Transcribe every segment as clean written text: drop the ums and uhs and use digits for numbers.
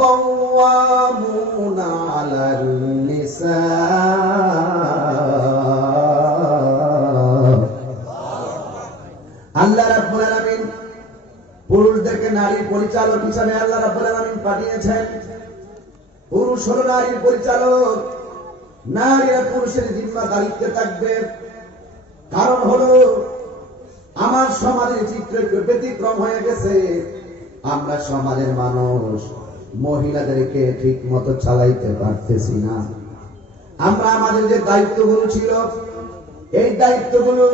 قوامون على النساء আল্লাহ রাব্বুল আলামিন পুরুষদেরকে নারীর পরিচালক হিসেবে আল্লাহ রাব্বুল আলামিন পাঠিয়েছেন। পুরুষ হলো নারীর পরিচালক, নারীরা পুরুষের জিম্মাদারিত্বে থাকবে। কারণ হলো আমার সমাজের চিত্র একটু ব্যতিক্রম হয়ে গেছে। আমরা সমাজের মানুষ মহিলাদেরকে ঠিক মতো চালাইতে পারতেছি না। আমরা আমাদের যে দায়িত্বগুলো ছিল এই দায়িত্বগুলো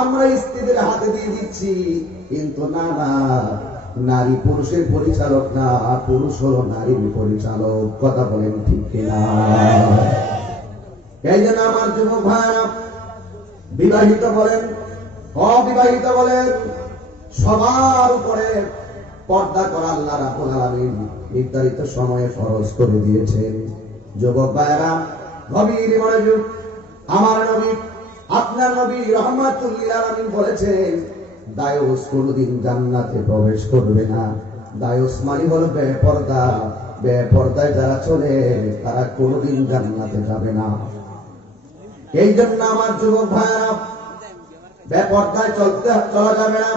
আমরা স্ত্রীদের হাতে দিয়ে দিচ্ছি, কিন্তু না, নারী পুরুষের পরিচালক না, পুরুষ হলো নারীর পরিচালক। কথা বলেন ঠিক কিনা? এই জন্য আমার যুবক ভাইরা, বিবাহিত বলেন অবিবাহিত বলেন, সবার উপরে পর্দা করা আল্লাহ রাব্বুল আলামিন নির্ধারিত সময়ে ফরজ করে দিয়েছেন। যুবক ভাইরা গভীর মনোযোগ, আমার নবী আপনার নবী রাহমাতুল লিল আলামিন বলেছেন দায়ুস কোনদিন জান্নাতে প্রবেশ করবে না। দায়ুস মানে হলো বেপরদা, বেপরদায় যারা চলে তারা কোনদিন জান্নাতে যাবে না। এই জন্য আমার যুবক ভাইরা বেপরদায় চলা যাবে না,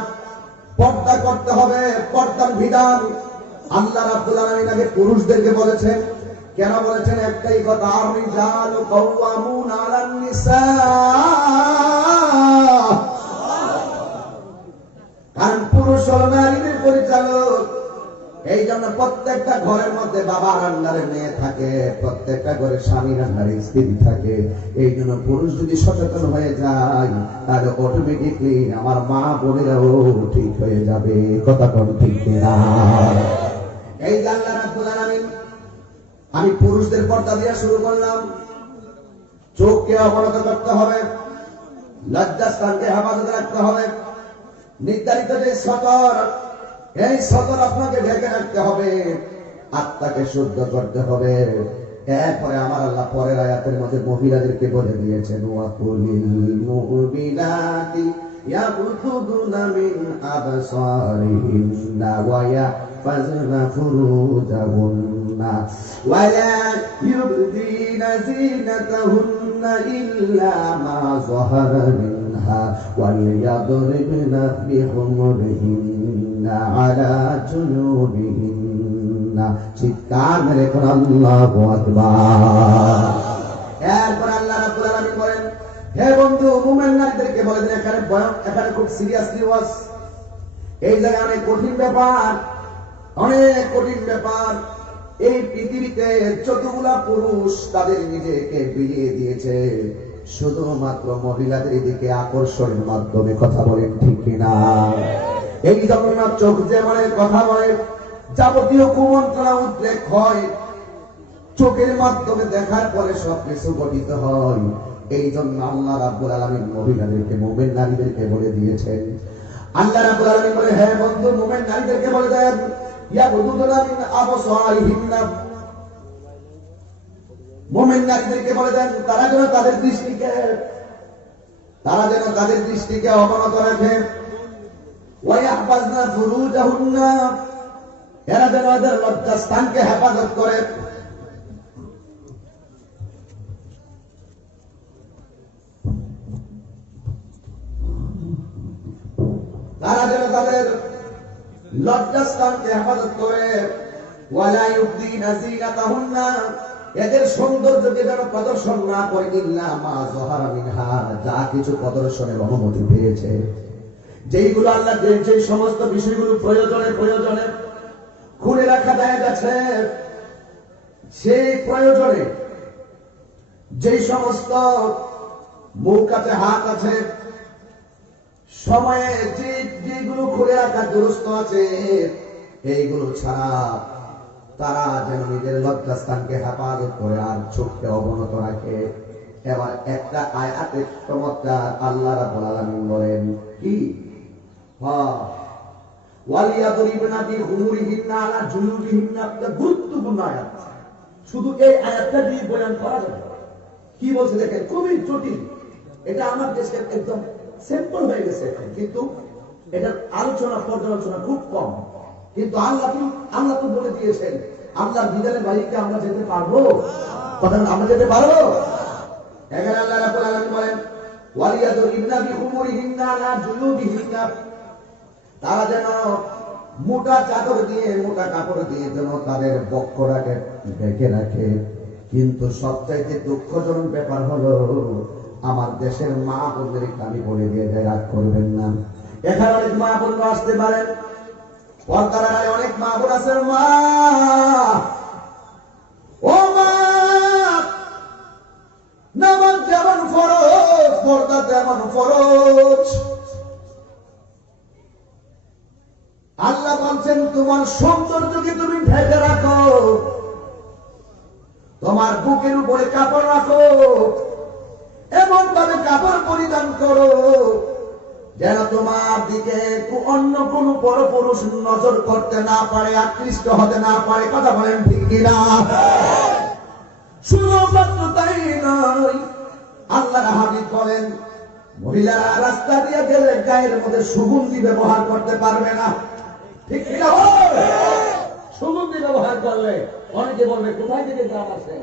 পর্দা করতে হবে। পর্দার বিধান আল্লাহ রাব্বুল আলামিন আগে পুরুষদেরকে বলেছেন। কেন বলেছেন? একটাই কথা, আর-রিজালু কাওয়ামুনা আলান নিসা। কারণ পুরুষ হলো নারীদের পরিচালক। এই জন্য প্রত্যেকটা ঘরের মধ্যে বাবার আন্ডারে মেয়ে থাকে, প্রত্যেকটা ঘরে স্বামীর আন্ডারে স্ত্রী থাকে। এই জন্য পুরুষ যদি সচেতন হয়ে যায় তাহলে অটোমেটিকলি আমার মা বোনেরাও ঠিক হয়ে যাবে। কথা কোন ঠিক না? এই যে আল্লাহ রাব্বুল আলামিন, আমি পুরুষদের পর্দা দিয়ে শুরু করলাম। চোখকে অবনত করতে হবে, লজ্জাস্থানকে হেফাজত রাখতে হবে। নির্ধারিত যে সতর, এই সতর আপনাকে ঢেকে রাখতে হবে। আত্মাকে শুদ্ধ করতে হবে। এরপরে আমার আল্লাহ পরের আয়াতের মধ্যে মহিলাদেরকে বলে দিয়েছেন, ওয়াকুলিল মুমিনাতি ইয়াগুদুনা মিন আবসারিহিন্না ওয়া ইয়াহফাজনা ফুরুজাহুন্না ওয়া লা ইউবদিনা যিনাতাহুন্না ইল্লা মা যাহারা মিনহা ওয়াল ইয়াদরিবনা বিখুমুরিহিন্না আলা জুনুবিহিন্না। চিৎকার মেরে কোন আল্লাহু আকবার। এরপর আল্লাহ রাব্বুল আলামিন বলেন, হে বন্ধু মুমিন নারীদেরকে বলে দিন, এখানে খুব সিরিয়াসলি ওয়াজ। এই জায়গায় অনেক কঠিন ব্যাপার, অনেক কঠিন ব্যাপার। এই পৃথিবীতে যতগুলা পুরুষ তাদের নিজেকে বিলিয়ে দিয়েছে শুধুমাত্র মহিলাদের দিকে আকর্ষণের মাধ্যমে। কথা বলেন ঠিক কিনা? এই জন্য চোখ যে মানে কথা বলে, যাবতীয় কুমন্ত্রণা উদ্রেক হয় চোখের মাধ্যমে, দেখার পরে সবকিছু গঠিত হয়। এই জন্য আল্লাহ রাব্বুল আলামিন মহিলাদেরকে, মুমিন নারীদেরকে বলে দিয়েছেন। আল্লাহ রাব্বুল আলামিন বলে, হে বন্ধু মুমিন নারীদেরকে বলে দেন, ইয়াগুদুনা মিন আবসারিহিন্না, মুমিন নারীদেরকে বলে দেন তারা যেন তাদের দৃষ্টিকে অবনত রাখে। ওয়া ইয়াহফাজনা ফুরুজাহুন্না, এরা যেন এদের লজ্জাস্থানকে হেফাজত করে। তারা যেন তাদের লজ্জাস্থানকে হেফাজত করে। ওয়ালা ইউবদিনা যিনাতাহুন্না, এদের সৌন্দর্যকে যেন প্রদর্শন না করে। ইল্লা মা যাহারা মিনহা, যা কিছু প্রদর্শনের অনুমতি পেয়েছে, যেইগুলো আল্লাহ যে সমস্ত বিষয়গুলো প্রয়োজনে খুলে রাখা যায় গেছে, সেই প্রয়োজনে যেই সমস্ত মুখ আছে, হাত আছে, সময়ে যেগুলো খুলে রাখা দুরস্ত আছে, এইগুলো ছাড়া তারা যেন নিজের লজ্জাস্থানকে হেফাজত করে আর চোখকে অবনত রাখে। এবার একটা আয়াতের চমৎকার আল্লাহ রাব্বুল আলামিন বলেন কি, ওয়ালিয়াদরিবনা বিখুমুরিহিন্না আলা জুনুবিহিন্না। গুরুত্বপূর্ণ আয়াত, শুধু এই আয়াতটা দিয়ে বয়ান করা যাবে। কি বলছে দেখেন, খুবই জটিল। এটা আমার দেশে একদম সিম্পল হয়ে গেছে, কিন্তু এটার আলোচনা পর্যালোচনা খুব কম। কিন্তু আল্লাহ তো বলে দিয়েছেন, আল্লাহর বিধানের বাইরে আমরা যেতে পারবো? কথা আমরা যেতে পারবো? এখানে আল্লাহ রাব্বুল আলামিন বলেন, ওয়ালিয়াদরিবনা বিখুমুরিহিন্না আলা জুলুবিহিন্না, তারা যেন মোটা চাদর দিয়ে, মোটা কাপড় দিয়ে যেন তাদের বক্ষটাকে ঢেকে রাখে। কিন্তু সবচাইতে দুঃখজনক ব্যাপার হলো, আমার দেশের মা বোনদেরকে আমি বলে দিয়ে যাই, রাগ করবেন না। এখানে অনেক মা বোনরা আসতে পারেন, পর্দার আড়ালে অনেক মা বোন আছেন। মা, ও মা, নামাজ যেমন ফরজ, পর্দা যেমন ফরজ। আল্লাহ বলছেন তোমার সৌন্দর্যকে তুমি ঢেকে রাখো, তোমার বুকের উপরে কাপড় রাখো, এমন ভাবে কাপড় পরিধান করো যেন তোমার দিকে অন্য কোন পরপুরুষ নজর করতে না পারে, আকৃষ্ট হতে না পারে। কথা বলেন ঠিক কিনা? শুধুমাত্র তাই নয়, আল্লাহর হাবিব বলেন, মহিলারা রাস্তা দিয়ে গেলে গায়ের মধ্যে সুগন্ধি ব্যবহার করতে পারবে না। ঠিক কিনা? সুগন্ধি ব্যবহার করলে অনেকে বলবে কোথায় থেকে দাম আছে,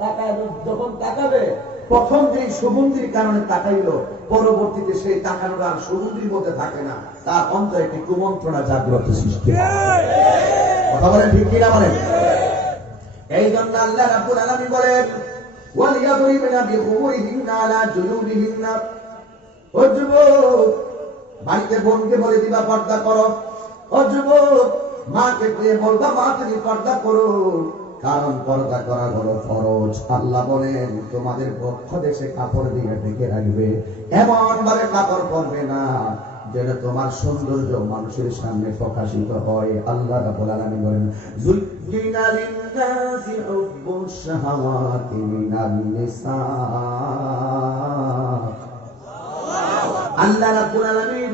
তাকায়, যখন তাকাবে প্রথম যে সুগন্ধির কারণে তাকাইলো, পরবর্তীতে সেই তাকানোর আর সুগন্ধির মধ্যে থাকে না, তার অন্তরে একটি কুমন্ত্রণা জাগ্রত সৃষ্টি হয়। কথা বলেন ঠিক কিনা? বলেন। এই জন্য আল্লাহ রাব্বুল আলামিন বলেন, ওয়ালিয়াদরিবনা বিখুমুরিহিন্না আলা জুলুবিহিন্না। ও যুবক, বাড়িতে বোনকে বলে দিবা পর্দা করো। ও যুবক, মাকে দিয়ে বলবা মা তুমি পর্দা করো, কারণ পর্দা করা হলো ফরজ। আল্লাহ বলেন তোমাদের পক্ষ দেশে কাপড় দিয়ে ঢেকে রাখবে, এমন ভাবে কাপড় পরবে না যেন তোমার সৌন্দর্য মানুষের সামনে প্রকাশিত হয়। আল্লাহ রাব্বুল আলামিন বলেন, যুজ্জিনা লিন-নাসি হুব্বুশ শাহাওয়াতি মিনান নিসা। আল্লাহ রাব্বুল আলামিন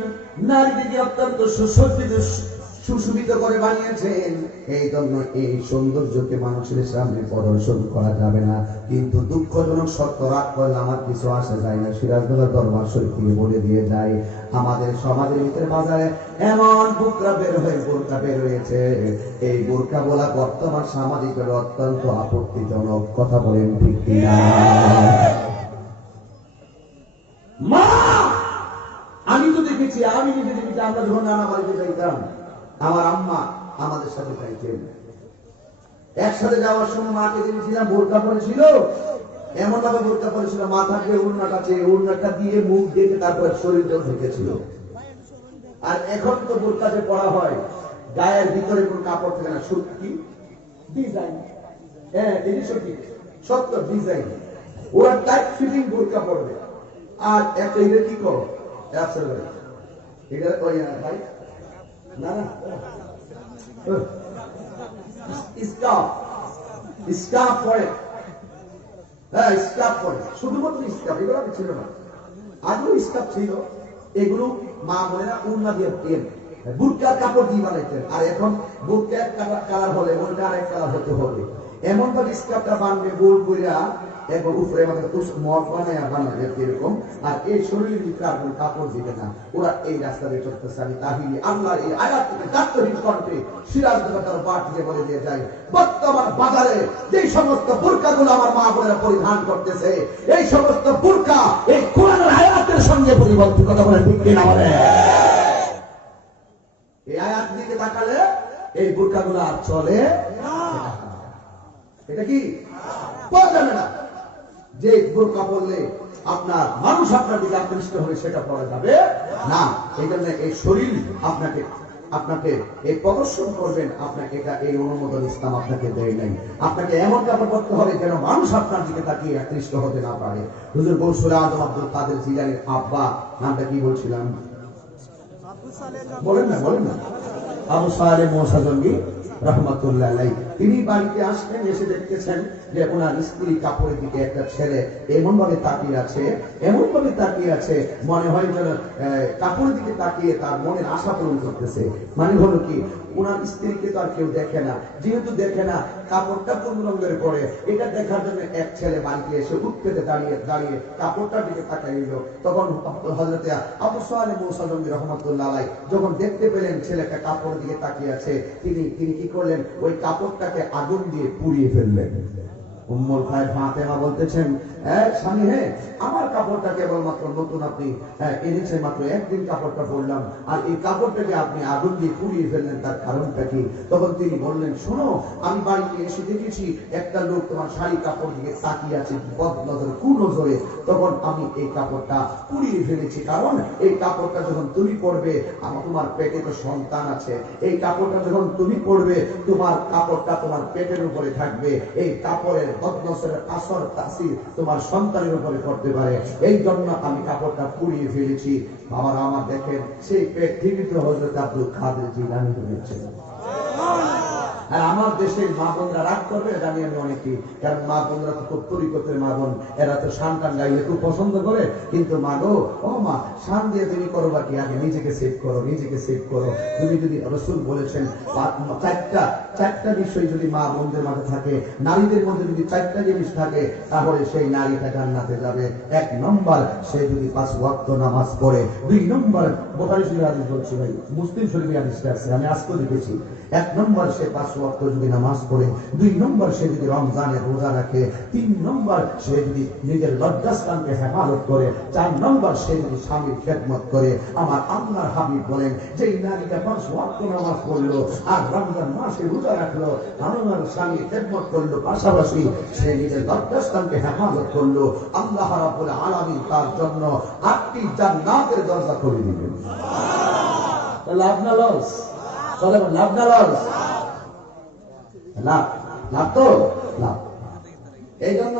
নারীদেরকে অত্যন্ত সুসজ্জিত, সুশোভিত করে বানিয়েছেন। এই জন্য এই সৌন্দর্যকে মানুষের সামনে প্রদর্শন করা যাবে না। কিন্তু দুঃখজনক সত্য, রাগ করলে আমার কিছু আসে যায় না, সিরাজদৌল্লা দরবার শরীফ থেকে বলে দিয়ে যায়, আমাদের সমাজের ভিতরে বাজারে এমন বোরকা বের হয়েছে, এই বোরকা বলা বর্তমান সামাজিকভাবে অত্যন্ত আপত্তিজনক। কথা বলেন ঠিক কিনা? মা, আমি তো দেখেছি, আমি নিজে দেখেছি, আমরা যখন নানা বাড়িতে যাইতাম, আমার আম্মা আমাদের সাথে যাইতেন, একসাথে যাওয়ার সময় মাকে দেখেছিলাম বোরকা পরেছিল, এমন ভাবে বোরকা পরেছিল, মাথাকে উড়নাটা দিয়ে মুখ দেখে তারপরে শরীরটাও ঢেকেছিল। আর এখন তো বোরকাতে পড়া হয়, গায়ের ভিতরে কোন কাপড় থাকে না, সত্যি ডিজাইন। হ্যাঁ, এই সত্যি সত্য ডিজাইন। ওরা টাইট ফিটিং বোরকা পড়বে, আর একটা এটা কি করো, এটা ওই ভাই না না স্কার্ফ পরে, হ্যাঁ স্কার্ফ পরে, শুধুমাত্র স্কার্ফ, এগুলো ছিল না। আগেও স্কার্ফ ছিল, এগুলো মা বোনেরা উন্না দিয়ে বুরকার কাপড় দিয়ে বানাইতেন। আর এখন বুরকা এক কালার হলে ওইটা আরেক কালার হতে হবে, এমন ভাবে স্কার্ফটা বানবে গোল কইরা, এবং উপরে আমাদের মগ বানায় বানাবে এরকম। আর এই শরীরের ভিতরে আর কাপড় দিবে না। ওরা এই রাস্তা দিয়ে চলতেছে। আমি তাহিনী আল্লাহর এই আয়াত থেকে দায়িত্বহীন কণ্ঠে সিরাজদৌল্লার বাট দিয়ে বলে দিয়ে যাই, বর্তমান বাজারে যে সমস্ত বোরকাগুলো আমার মা বোনেরা পরিধান করতেছে, এই সমস্ত বোরকা এই কোরআনের আয়াতের সঙ্গে পরিবর্তিত। কথা বলেন ঠিক কিনা? বলেন। এই আয়াত দিকে তাকালে এই বোরকাগুলো আর চলে না। এটা কি পাওয়া যাবে না। যে বোরকা পরলে আপনার মানুষ আপনার দিকে আকৃষ্ট হবে, সেটা পড়া যাবে না। এই জন্য এই শরীর আপনাকে এই প্রদর্শন করবেন, আপনাকে এটা এই অনুমোদন ইসলাম আপনাকে দেয় নাই। আপনাকে এমন কাপড় পরতে হবে যেন মানুষ আপনার দিকে তাকিয়ে আকৃষ্ট হতে না পারে। হুজুর গৌসুল আজম আব্দুল কাদের জিলানীর আব্বা, নামটা কি বলছিলাম? বলেন না আবু সালেহ মুসা জঙ্গি রহমাতুল্লাহ আলাইহি। তিনি বাড়িতে আসলেন, এসে দেখতেছেন যে ওনার স্ত্রী কাপড়ের দিকে একটা ছেলে এমন ভাবে তাকিয়ে আছে, মনে হয় যেন কাপড়ের দিকে তাকিয়ে তার মনের আশা পূরণ করতেছে। মানে হলো কি, ওনার স্ত্রীকে তো আর কেউ দেখে না, যেহেতু দেখে না কাপড়টা কোন রঙের পরে এটা দেখার জন্য এক ছেলে বাড়িতে এসে উৎপেতে দাঁড়িয়ে দাঁড়িয়ে কাপড়টার দিকে তাকাইল। তখন হযরতে আবু সালেহ মুসাল্লামী রাহমাতুল্লাহ আলাইহি যখন দেখতে পেলেন ছেলেটা কাপড়ের দিকে তাকিয়ে আছে, তিনি কি করলেন, ওই কাপড়টাকে আগুন দিয়ে পুড়িয়ে ফেললেন। উম্মুল খায়ের ফাতেমা বলতেছেন, স্বামী হে, আমার কাপড়টা কেবলমাত্র নতুন আপনি এনেছেন, মাত্র একদিন কাপড়টা পরলাম, আর এই কাপড়টাকে আপনি আগুন দিয়ে পুড়িয়ে ফেললেন, তার কারণটা কি? তখন তিনি বললেন, শোনো, আমি বাড়িতে এসে দেখেছি একটা লোক তোমার শাড়ি কাপড় দিকে তাকিয়ে আছে বদনজরে, কুনজরে। তখন আমি এই কাপড়টা পুড়িয়ে ফেলেছি, কারণ এই কাপড়টা যখন তুমি পরবে, তোমার পেটে তো সন্তান আছে, এই কাপড়টা যখন তুমি পরবে, তোমার কাপড়টা তোমার পেটের উপরে থাকবে, এই কাপড়ের বদনজরের আসর তাসির তোমার সন্তানের উপরে পড়তে পারে, এই জন্য আমি কাপড়টা পুড়িয়ে ফেলেছি। বাবারা আমার দেখেন, সেই পেট থেকে তো হযরত আব্দুল কাদের জিলানী হয়েছে। আর আমার দেশের মা বোনরা রাগ করবে জানি আমি অনেকেই, কারণ মা বোনরা তো খুব তরিকতের মা বোন, এরা তো শান টান গাইলে খুব পছন্দ করে। কিন্তু মা গো, ও মা, শান দিয়ে তুমি করো বাকি, আগে নিজেকে সেভ করো, নিজেকে সেভ করো। তুমি যদি রাসূল বলেছেন চারটা বিষয় যদি মা বোনদের মাঝে থাকে, নারীদের মধ্যে যদি চারটা জিনিস থাকে, তাহলে সেই নারীটা জান্নাতে যাবে। 1 নম্বর, সে যদি 5 ওয়াক্ত নামাজ পড়ে। 2 নম্বর, বুখারী শরীফের হাদিস বলছি ভাই, মুসলিম শরীফের হাদিসটা আছে, আমি আজকে দেখেছি। 1 নম্বর, সে 5 ওয়াক্ত যদি নামাজ পড়ে। 2 নম্বর, সে যদি রমজানের রোজা রাখে। 3 নম্বর, সে যদি নিজের লজ্জাস্থানকে হেফাজত করে। 4 নম্বর, সে যদি স্বামীর খেদমত করে। আমার আল্লাহর হাবিব বলেন, যে নারীটা 5 ওয়াক্ত নামাজ পড়লো আর রমজান মাসে রোজা রাখলো, আমার স্বামীর খেদমত করলো, পাশাপাশি সে নিজের লজ্জাস্থানকে হেফাজত করলো, আল্লাহ রাব্বুল আলামিন তার জন্য 8টি জান্নাতের দরজা খুলে দিবেন। লাভ না লস? চলে লাভ না লস? লাভ, লাভ তো লাভ। এই জন্য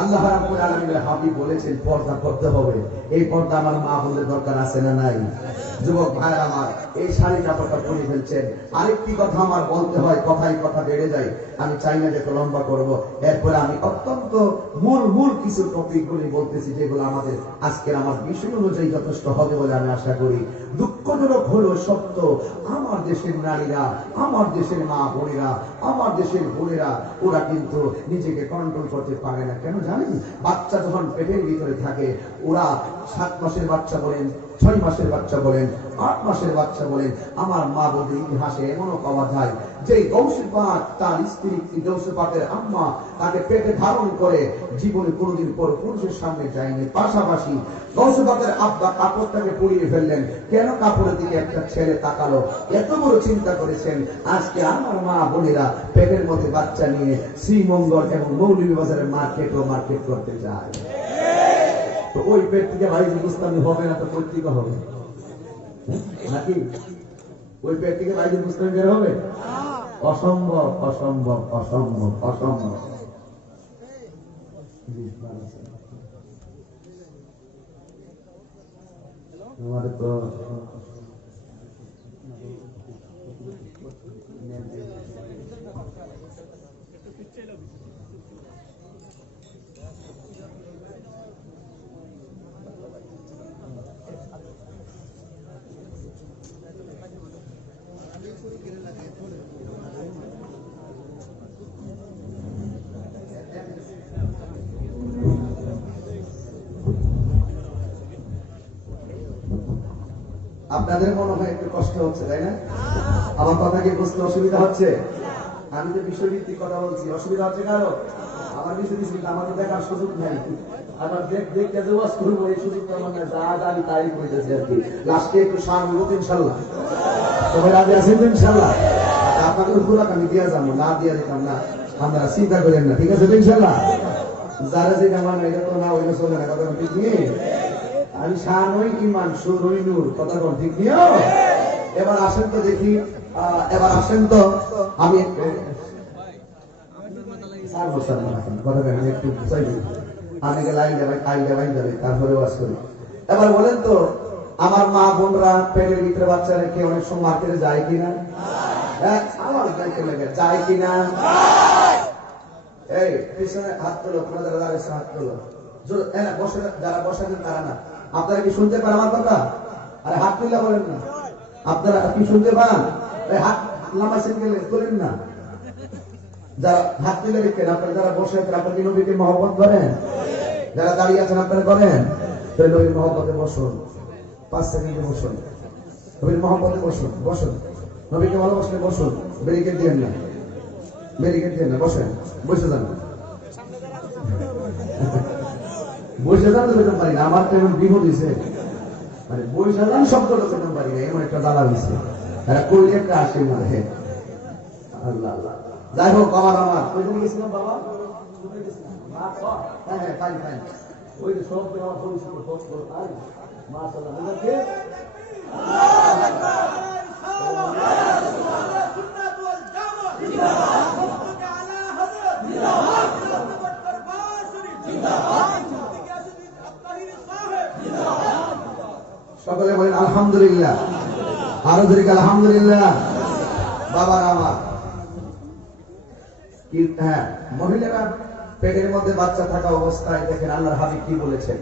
আল্লাহ রাব্বুল আলামিনের হাবিব বলেছেন, পর্দা করতে হবে। এই পর্দা আমার মা বোনদের দরকার আছে না নাই? যুবক ভাইরা আমার, এই শাড়ি কাপড়টা পরে ফেলছেন। আরেকটি কথা আমার বলতে হয়, কথায় কথা বেড়ে যায়, আমি চাই না যে লম্বা করবো। এরপরে আমি অত্যন্ত মূল কিছু টপিকগুলি বলতেছি, যেগুলো আমাদের আজকের আমার বিষয় অনুযায়ী যথেষ্ট হবে বলে আমি আশা করি। দুঃখজনক হলো সত্য, আমার দেশের নারীরা, আমার দেশের মা বোনেরা, আমার দেশের বোনেরা, ওরা কিন্তু নিজেকে কন্ট্রোল করতে পারে না। কেন জানেন? বাচ্চা যখন পেটের ভিতরে থাকে, ওরা 7 মাসের বাচ্চা বলেন, 6 মাসের বাচ্চা বলেন, 8 মাসের বাচ্চা বলেন, আমার মা বোনের ইতিহাসে এমনও পাওয়া যায় যে গৌসে পাক তার স্ত্রী, গৌসে পাকের আম্মা তাকে পেটে ধারণ করে জীবনে কোনোদিন পর পুরুষের সামনে যায়নি। পাশাপাশি গৌসে পাকের আব্বা কাপড়টাকে পুড়িয়ে ফেললেন। কেন কাপড়ের দিকে একটা ছেলে তাকালো? এত বড় চিন্তা করেছেন। আজকে আমার মা বোনেরা পেটের মধ্যে বাচ্চা নিয়ে শ্রীমঙ্গল এবং মৌলভীবাজারের মার্কেট করতে যায়। তো ওই পেট থেকে ভাইজি মুস্তামি হবে না তো পত্রিকা হবে নাকি? ওই পেট থেকে ভাইজি মুস্তামি বের হবে? অসম্ভব, অসম্ভব, অসম্ভব, অসম্ভব। আমাদের তো আপনাদের মনে হয় একটু কষ্ট হচ্ছে, তাই না? আমার কথা কি বুঝতে অসুবিধা হচ্ছে? আমি তো বিষয়ভিত্তিক কথা বলছি, অসুবিধা হচ্ছে কারো? আমার বিষয়ভিত্তিক, আমাদের দেখার সুযোগ নাই। আবার দেখতে যে ওয়াজ করবো, এই সুযোগটা আমার যা আমি তাই করেছি আর কি। লাস্টে একটু শান হলো ইনশাল্লাহ। সবাই রাজি আছেন তো ইনশাল্লাহ? আপনাদের পুরো আমি দিয়া যাবো, না দিয়া দিতাম না, আপনারা চিন্তা করেন না, ঠিক আছে তো ইনশাল্লাহ? যারা যে আমার এটা তো না ওইটা চলে না, কথা ঠিক নিয়ে আমি শান ওই ইমান, সুর ওই নূর, কথা বল ঠিক নিও। এবার আসেন তো দেখি, এবার আসেন তো আমি তারপরে ওয়াজ করি। এবার বলেন তো, আমার মা বোনরা পেটের ভিতরে বাচ্চা রেখে অনেক সময় মার্কেটে যায় কিনা? আমার যায় কিনা? এই পিছনে হাত তোলো, আপনারা যারা হাত তোলো, যারা বসাতেন তারা না। আপনারা কি শুনতে পান আমার কথা? আরে হাত তুলে বলেন না, আপনারা কি শুনতে পান? হাত নামাইছেন গেলে তোলেন না, যারা হাত তুলে রেখেন আপনারা, যারা বসে আছেন আপনারা কি নবীকে মহব্বত করেন? যারা দাঁড়িয়ে আছেন আপনারা করেন? তাহলে নবীর মহব্বতে বসুন, 5 সেকেন্ডে বসুন, নবীর মহব্বতে বসুন, বসুন, নবীকে ভালোবাসলে বসুন, ব্যারিকেড দিয়েন না, ব্যারিকেড দিয়েন না, বসেন, বসে যান, বসে যান তো বেতন পারি না, আমার তো এমন বিপদ হয়েছে, মানে বসে যান শব্দটা বেতন পারি না, এমন একটা জ্বালা হয়েছে, এরা কইলে একটা আসে মারে। আল্লাহ আল্লাহ, যাই হোক আমার ওইখানে গেছিলাম বাবা, হ্যাঁ হ্যাঁ ফাইন ফাইন, ওই যে সব আমার পরিচিত মাশাআল্লাহ বুঝাচ্ছে। সকলে বলেন আলহামদুলিল্লাহ, আরো ধরে আলহামদুলিল্লাহ। বাবার আমার কি, হ্যাঁ মহিলারা পেটের মধ্যে বাচ্চা থাকা অবস্থায় দেখেন আল্লাহর হাবিব কি বলেছেন।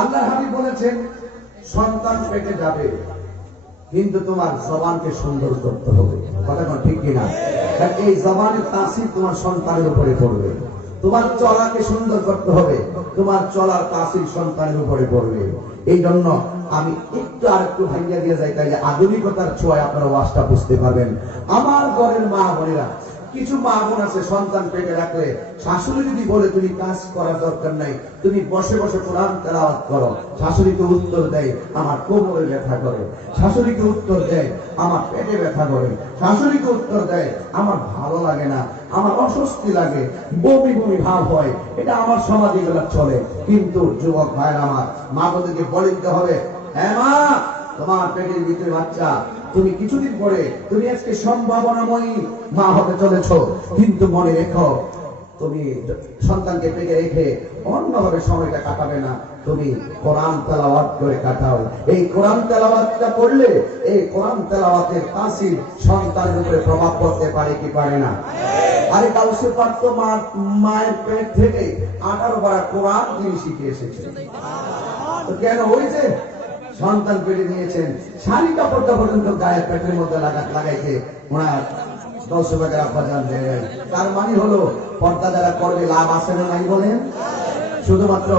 আল্লাহর হাবিব বলেছেন সন্তান পেটে যাবে কিন্তু তোমার জবানকে সুন্দর করতে হবে। কথা কোন ঠিক কিনা? এই জবানের তাসির তোমার সন্তানের উপরে পড়বে। তোমার চলাকে সুন্দর করতে হবে, তোমার চলার তাসির সন্তানের উপরে পড়বে। এই জন্য আমি একটু আর একটু ভাঙিয়া দিয়ে যাই, তাই আধুনিকতার ছোঁয়ায় আপনারা ওয়াজটা বুঝতে পারবেন। আমার ঘরের মা বোনেরা, কিছু মা বোন আছে সন্তান পেটে রাখলে শাশুড়ি যদি বলে তুমি কাজ করার দরকার নাই, তুমি বসে বসে কোরআন তেলাওয়াত করো, শাশুড়িকে উত্তর দেয় আমার কোমরে ব্যথা করে, শাশুড়িকে উত্তর দেয় আমার পেটে ব্যথা করে, শাশুড়িকে উত্তর দেয় আমার ভালো লাগে না, আমার অস্বস্তি লাগে, বমি বমি ভাব হয়। এটা আমার সমাজে এগুলো চলে। কিন্তু যুবক ভাইয়ের আমার, মা বোনদেরকে বলে দিতে হবে, হ্যাঁ মা তোমার পেটের ভিতরে বাচ্চা, তুমি কিছুদিন পরে তুমি আজকে সম্ভাবনাময়ী মা হতে চলেছ, কিন্তু মনে রেখো তুমি সন্তানকে পেটে রেখে অন্যভাবে সময়টা কাটাবে না, তুমি কোরআন তেলাওয়াত করে কাটাও। এই কোরআন তেলাওয়াতটা পড়লে এই কোরআন তেলাওয়াতের তাসির সন্তানের উপরে প্রভাব পড়তে পারে কি পারে না? আরে কাউসে পারতো মায়ের পেট থেকে 18 বার কোরআন তিনি শিখে এসেছেন। তো কেন ওই যে সন্তান পেটে নিয়েছেন, শাড়ি কাপড়টা পর্যন্ত গায়ের পেটের মধ্যে লাগাইতে ওনার 10 টাকার আব্বা জান দেয়। তার মানে হলো পর্দা যারা করবে লাভ আছে না নাই বলেন? শুধুমাত্র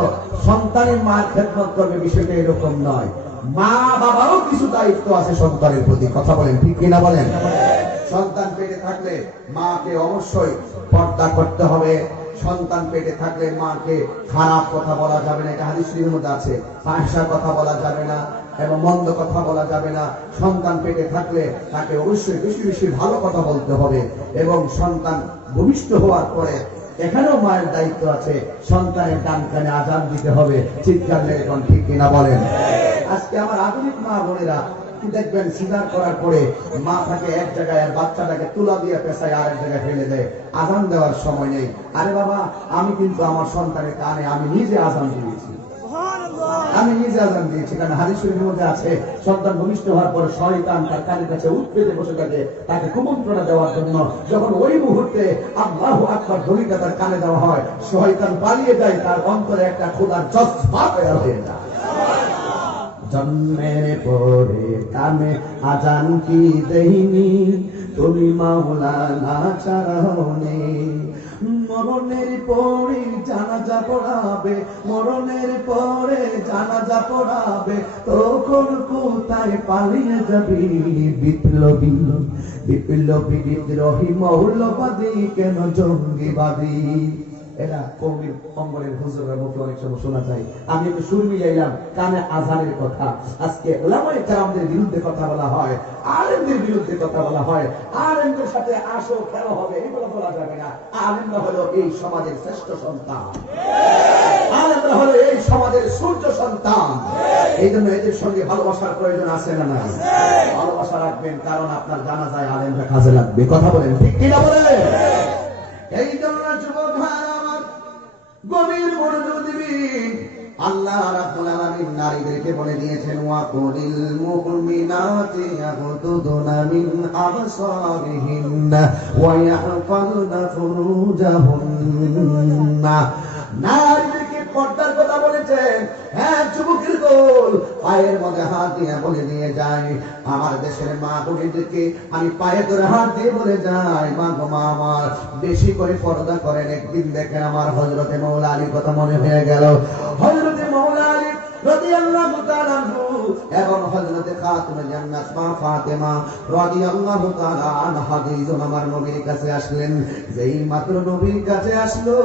সন্তানের মার খেদমত করবে বিষয়টা এরকম নয়, মা বাবারও কিছু দায়িত্ব আছে সন্তানের প্রতি। কথা বলেন ঠিক কিনা বলেন? সন্তান পেটে থাকলে মাকে অবশ্যই পর্দা করতে হবে। সন্তান পেটে থাকলে মাকে খারাপ কথা বলা যাবে না, এটা হাদিস শরীফের মধ্যে আছে। ফাহিশা কথা বলা যাবে না এবং মন্দ কথা বলা যাবে না। সন্তান পেটে থাকলে তাকে অবশ্যই বেশি বেশি ভালো কথা বলতে হবে এবং সন্তান ভূমিষ্ঠ হওয়ার পরে এখানেও মায়ের দায়িত্ব আছে, সন্তানের ডান কানে আজান দিতে হবে। চিৎকার মেরে কোন ঠিক কিনা বলেন? আজকে আমার আধুনিক মা বোনেরা দেখবেন সিজার করার পরে মা থাকে এক জায়গায় আর বাচ্চাটাকে তুলা দিয়ে পেশায় আরেক জায়গায় ফেলে দেয়, আজান দেওয়ার সময় নেই। আরে বাবা, আমি কিন্তু আমার সন্তানের কানে আমি নিজে আজান দিয়েছি, আমি নিজে আজান দিয়েছি। কারণ হাদিস শরীফের মধ্যে আছে সন্তান ভূমিষ্ঠ হওয়ার পর শয়তান তার কানের কাছে উঠ পেতে বসে থাকে তাকে কুমন্ত্রণা দেওয়ার জন্য। যখন ওই মুহূর্তে আল্লাহু আকবার ধ্বনিটা তার কানে দেওয়া হয়, শয়তান পালিয়ে যায়, তার অন্তরে একটা খোদার জজ্বা তৈরি হয়ে যায়। জন্মের পরে কানে আজান কি দেইনি, তুমি মাওলানা চারাওনি। মরণের পরে জানাজা পড়াবে, মরণের পরে জানাজা পড়াবে, তখন কোথায় পালিয়ে যাবি? বিপ্লবী বিপ্লবী বিদ্রোহী মৌলবাদী কেন জঙ্গিবাদী? এরা কবির অঙ্গনের হুজুরের মুখে অনেক সময় শোনা যায়। আমি একটু সুর মিলাইলাম কানে আজানের কথা। আজকে ওলামায়ে কেরামদের বিরুদ্ধে কথা বলা হয়, আলেমদের বিরুদ্ধে কথা বলা হয়, আলেমদের সাথে আসো খেলা হবে, এগুলো বলা যাবে না। আলেমরা হলো এই সমাজের শ্রেষ্ঠ সন্তান, আলেমরা হলো এই সমাজের সূর্য সন্তান। এই জন্য এদের সঙ্গে ভালোবাসার প্রয়োজন আছে না নাই? ভালোবাসা রাখবেন, কারণ আপনার জানাজায় আলেমরা কাজে লাগবে। কথা বলেন ঠিক কিনা বলেন? এই জন্য যুবক ভাই আমার গভীর মনোযোগ দিবেন। আল্লাহ রাব্বুল আলামিন নারীদেরকে বলে দিয়েছেন, ওয়া কুলিল মুমিনাতি ইয়াগুদুনা মিন আবসারিহিন্না ওয়া ইয়াহফাযনা ফুরুজাহুন্না। নারীদেরকে পর্দার কথা বলেছেন। হ্যাঁ যুবকের দল পায়ের মধ্যে হাত দিয়ে বলে দিয়ে যায়, আমার দেশের মা বোনেদেরকে আমি পায়ে ধরে হাত দিয়ে বলে যাই, মা গো মা আমার বেশি করে পর্দা করেন। একদিন দেখেন আমার হযরতে মাওলা আলীর কথা মনে হয়ে গেল। হযরতে মাওলা আলী রাদিয়াল্লাহু তাআলা আনহু এবং হযরতে খাতুনে জান্নাত মা ফাতেমা রাদিয়াল্লাহু তাআলা আনহা দুইজন আমার নবীর কাছে আসলেন। যেই মাত্র নবীর কাছে আসলো,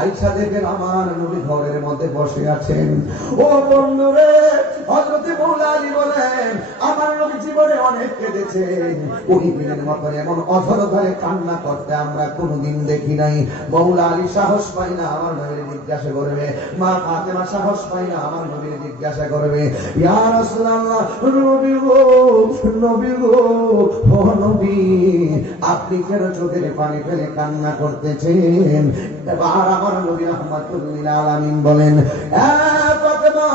আয়েশা দেখেন আমার নবী ঘরের মধ্যে বসে আছেন। ও বন্ধুরে, হযরতে মাওলা আলী বলেন আমার নবী জীবনে অনেক কেঁদেছেন, ওই দিনের মতো এমন অঝর ধরে কান্না করতে আমরা কোনোদিন দেখি নাই। মাওলা আলী সাহস পায় না আমার নবীর জিজ্ঞাসা করবে, মা ফাতেমা সাহস পায় না আমার নবীর জিজ্ঞাসা করবে, ইয়া রাসূলুল্লাহ, নবী গো, নবী গো, ও নবী আপনি কেন চোখের পানি ফেলে কান্না করতেছেন? এবার আমার নবী রাহমাতুল লিল আলামিন বলেন, এ ফাতেমা,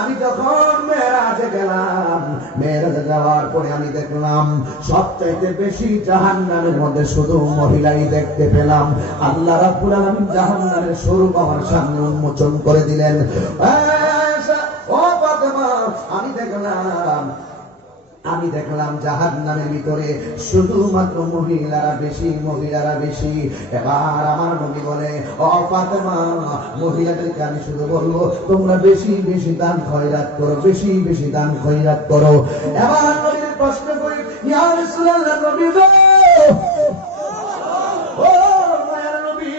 আমি যখন মেরাজে গেলাম, মেরাজে যাওয়ার পরে আমি দেখলাম সবচাইতে বেশি জাহান্নামের মধ্যে শুধু মহিলাই দেখতে পেলাম। আল্লাহ রাব্বুল আলামিন জাহান্নামের স্বরূপ আমার সামনে উন্মোচন করে দিলেন। ও ফাতেমা, আমি দেখলাম জাহান্নামের ভিতরে শুধুমাত্র মহিলারা বেশি। এবার আমার নবী বলে, ও ফাতেমা, মহিলাদেরকে আমি শুধু বলবো তোমরা বেশি বেশি দান খয়রাত করো, বেশি দান খয়রাত করো। এবার নবীর প্রশ্ন করি, ইয়া রাসূলুল্লাহ, নবী গো, ও দয়ার নবী,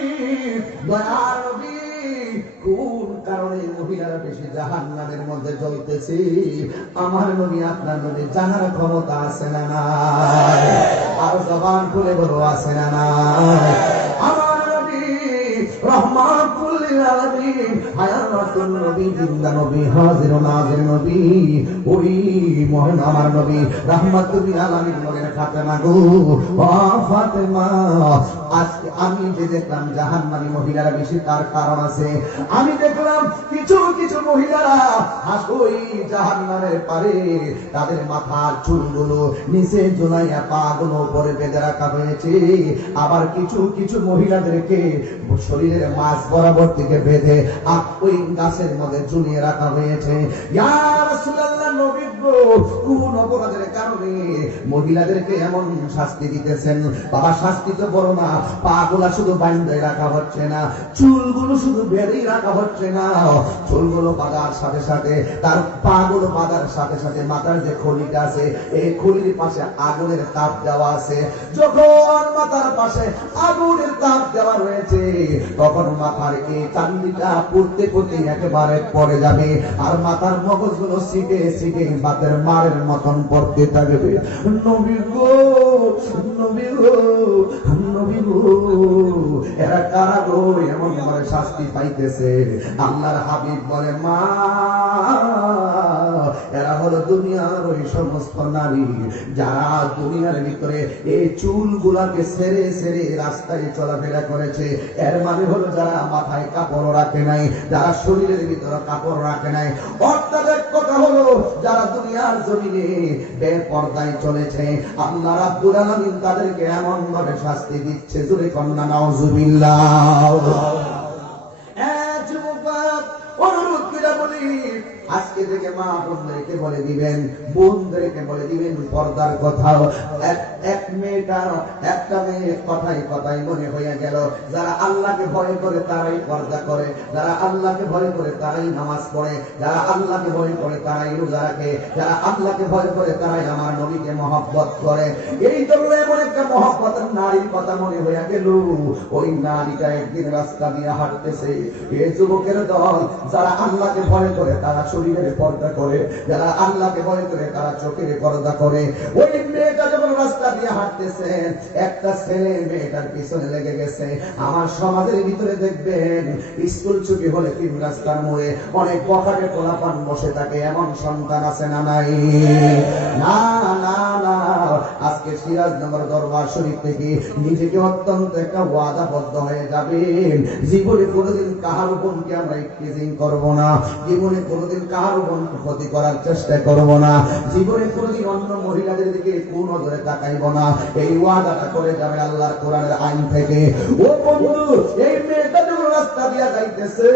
কোন কারণে মহিলারা বেশি জাহান্নামের মধ্যে জ্বলতেছে? আমার নবী আপনার নবী জানার ক্ষমতা আছে না নাই? আর জবান খুলে বলো আছে না নাই? আমার নবী রহমাতুল লিল আলামিন, হায়াতুন নবী, জিন্দা নবী, হাজির নাজির নবী, ওই মহান আমার নবী রহমাতুল লিল আলামিন বলেন, ফাতেমা গো, ও ফাতেমা, আজকে আমি যে দেখলাম জাহান্নামী মহিলারা বেশি, তার কারণ আছে। আমি দেখলাম কিছু কিছু মহিলারা হাসুই জাহান্নামের পারে তাদের মাথার চুলগুলো নিচে ঝুলাইয়া পাগুলো উপরে বেঁধে রাখা হয়েছে। আবার কিছু কিছু মহিলাদেরকে শরীরের মাঝ বরাবর থেকে বেঁধে ওই গাছের মধ্যে ঝুলিয়ে রাখা হয়েছে। ইয়া রাসূলুল্লাহ, নবী গো, কোন অপরাধের কারণে মহিলাদেরকে এমন শাস্তি দিতেছেন? বাবা, শাস্তি তো বড় না, পাগুলা শুধু বাঁধে রাখা হচ্ছে না, চুলগুলো শুধু বেঁধেই রাখা হচ্ছে না, চুলগুলো বাঁধার সাথে সাথে, তার পাগুলো বাঁধার সাথে সাথে মাথার যে খলিটা আছে, এই খলির পাশে আগুনের তাপ দেওয়া আছে। যখন মাথার পাশে আগুনের তাপ দেওয়া রয়েছে, তখন মাথার এই চান্দিটা পড়তে পড়তে একেবারে পড়ে যাবে, আর মাথার মগজগুলো সিটে সিটে বাতের মারের মতন পড়তে থাকবে। নবী গো, নবী গো, নবী গো, এরা কারা গো এমন ভাবে শাস্তি পাইতেছে? আল্লাহর হাবিব বলে, মা, এরা হলো দুনিয়ার ওই সমস্ত নারী যারা দুনিয়ার ভিতরে এই চুলগুলাকে ছেড়ে ছেড়ে রাস্তায় চলাফেরা করেছে। এর মানে হলো যারা মাথায় কাপড় রাখে নাই, যারা শরীরের ভিতরে কাপড় রাখে নাই, অর্থাৎ এক কথা হলো যারা দুনিয়ার জমিনে বেপরদায় চলেছে। আল্লাহ রাব্বুল আলামিন তাদেরকে এমন ভাবে শাস্তি দিচ্ছে, জোরে কন্না নাউজুবিল্লাহ। অনুরোধ করে বলি, আজকে থেকে মা বোনদেরকে বলে দিবেন, বোনদেরকে বলে দিবেন পর্দার কথা। একটা মেয়ে কথাই কথাই মনে হয়ে গেল, যারা আল্লাহকে ভয় করে তারাই পর্দা করে, যারা আল্লাহকে ভয় করে তারাই নামাজ পড়ে, যারা আল্লাহকে ভয় করে তারাই রোজা রাখে, যারা আল্লাহকে ভয় করে তারাই আমার নবীকে মহব্বত করে। এই জন্য এমন একটা মহব্বতের নারীর কথা মনে হয়ে গেল। ওই নারীটা একদিন রাস্তা দিয়ে হাঁটতেছে, এই যুবকের দল যারা আল্লাহকে ভয় করে তারা শরীরের পর্দা করে, যারা আল্লাহকে ভয় করে তারা চোখের পর্দা করে। ওই মেয়েটা যখন রাস্তা দিয়ে হাঁটতেছেন, একটা ছেলে মেয়েটার পিছনে লেগে গেছে। আমার সমাজের ভিতরে দেখবেন স্কুল ছুটি হলে তিন রাস্তার মোড়ে অনেক বখাটে পোলাপান বসে থাকে, এমন সন্তান আছে না নাই? না না না, আজকে সিরাজনগর দরবার শরীফ থেকে নিজেকে অত্যন্ত একটা ওয়াদাবদ্ধ হয়ে যাবেন, জীবনে কোনোদিন কাহার বোনকে আমরা ইফটিজিং করব না, জীবনে কোনোদিন কাহার বোন ক্ষতি করার চেষ্টা করব না, জীবনে কোনোদিন অন্য মহিলাদের দিকে নজরে তাকাইব না, এই ওয়াদাটা করে যাবে আল্লাহর কোরআনের আইন থেকে। ও বন্ধু, এই মেয়েটা যখন রাস্তা দিয়া যাইতেছে,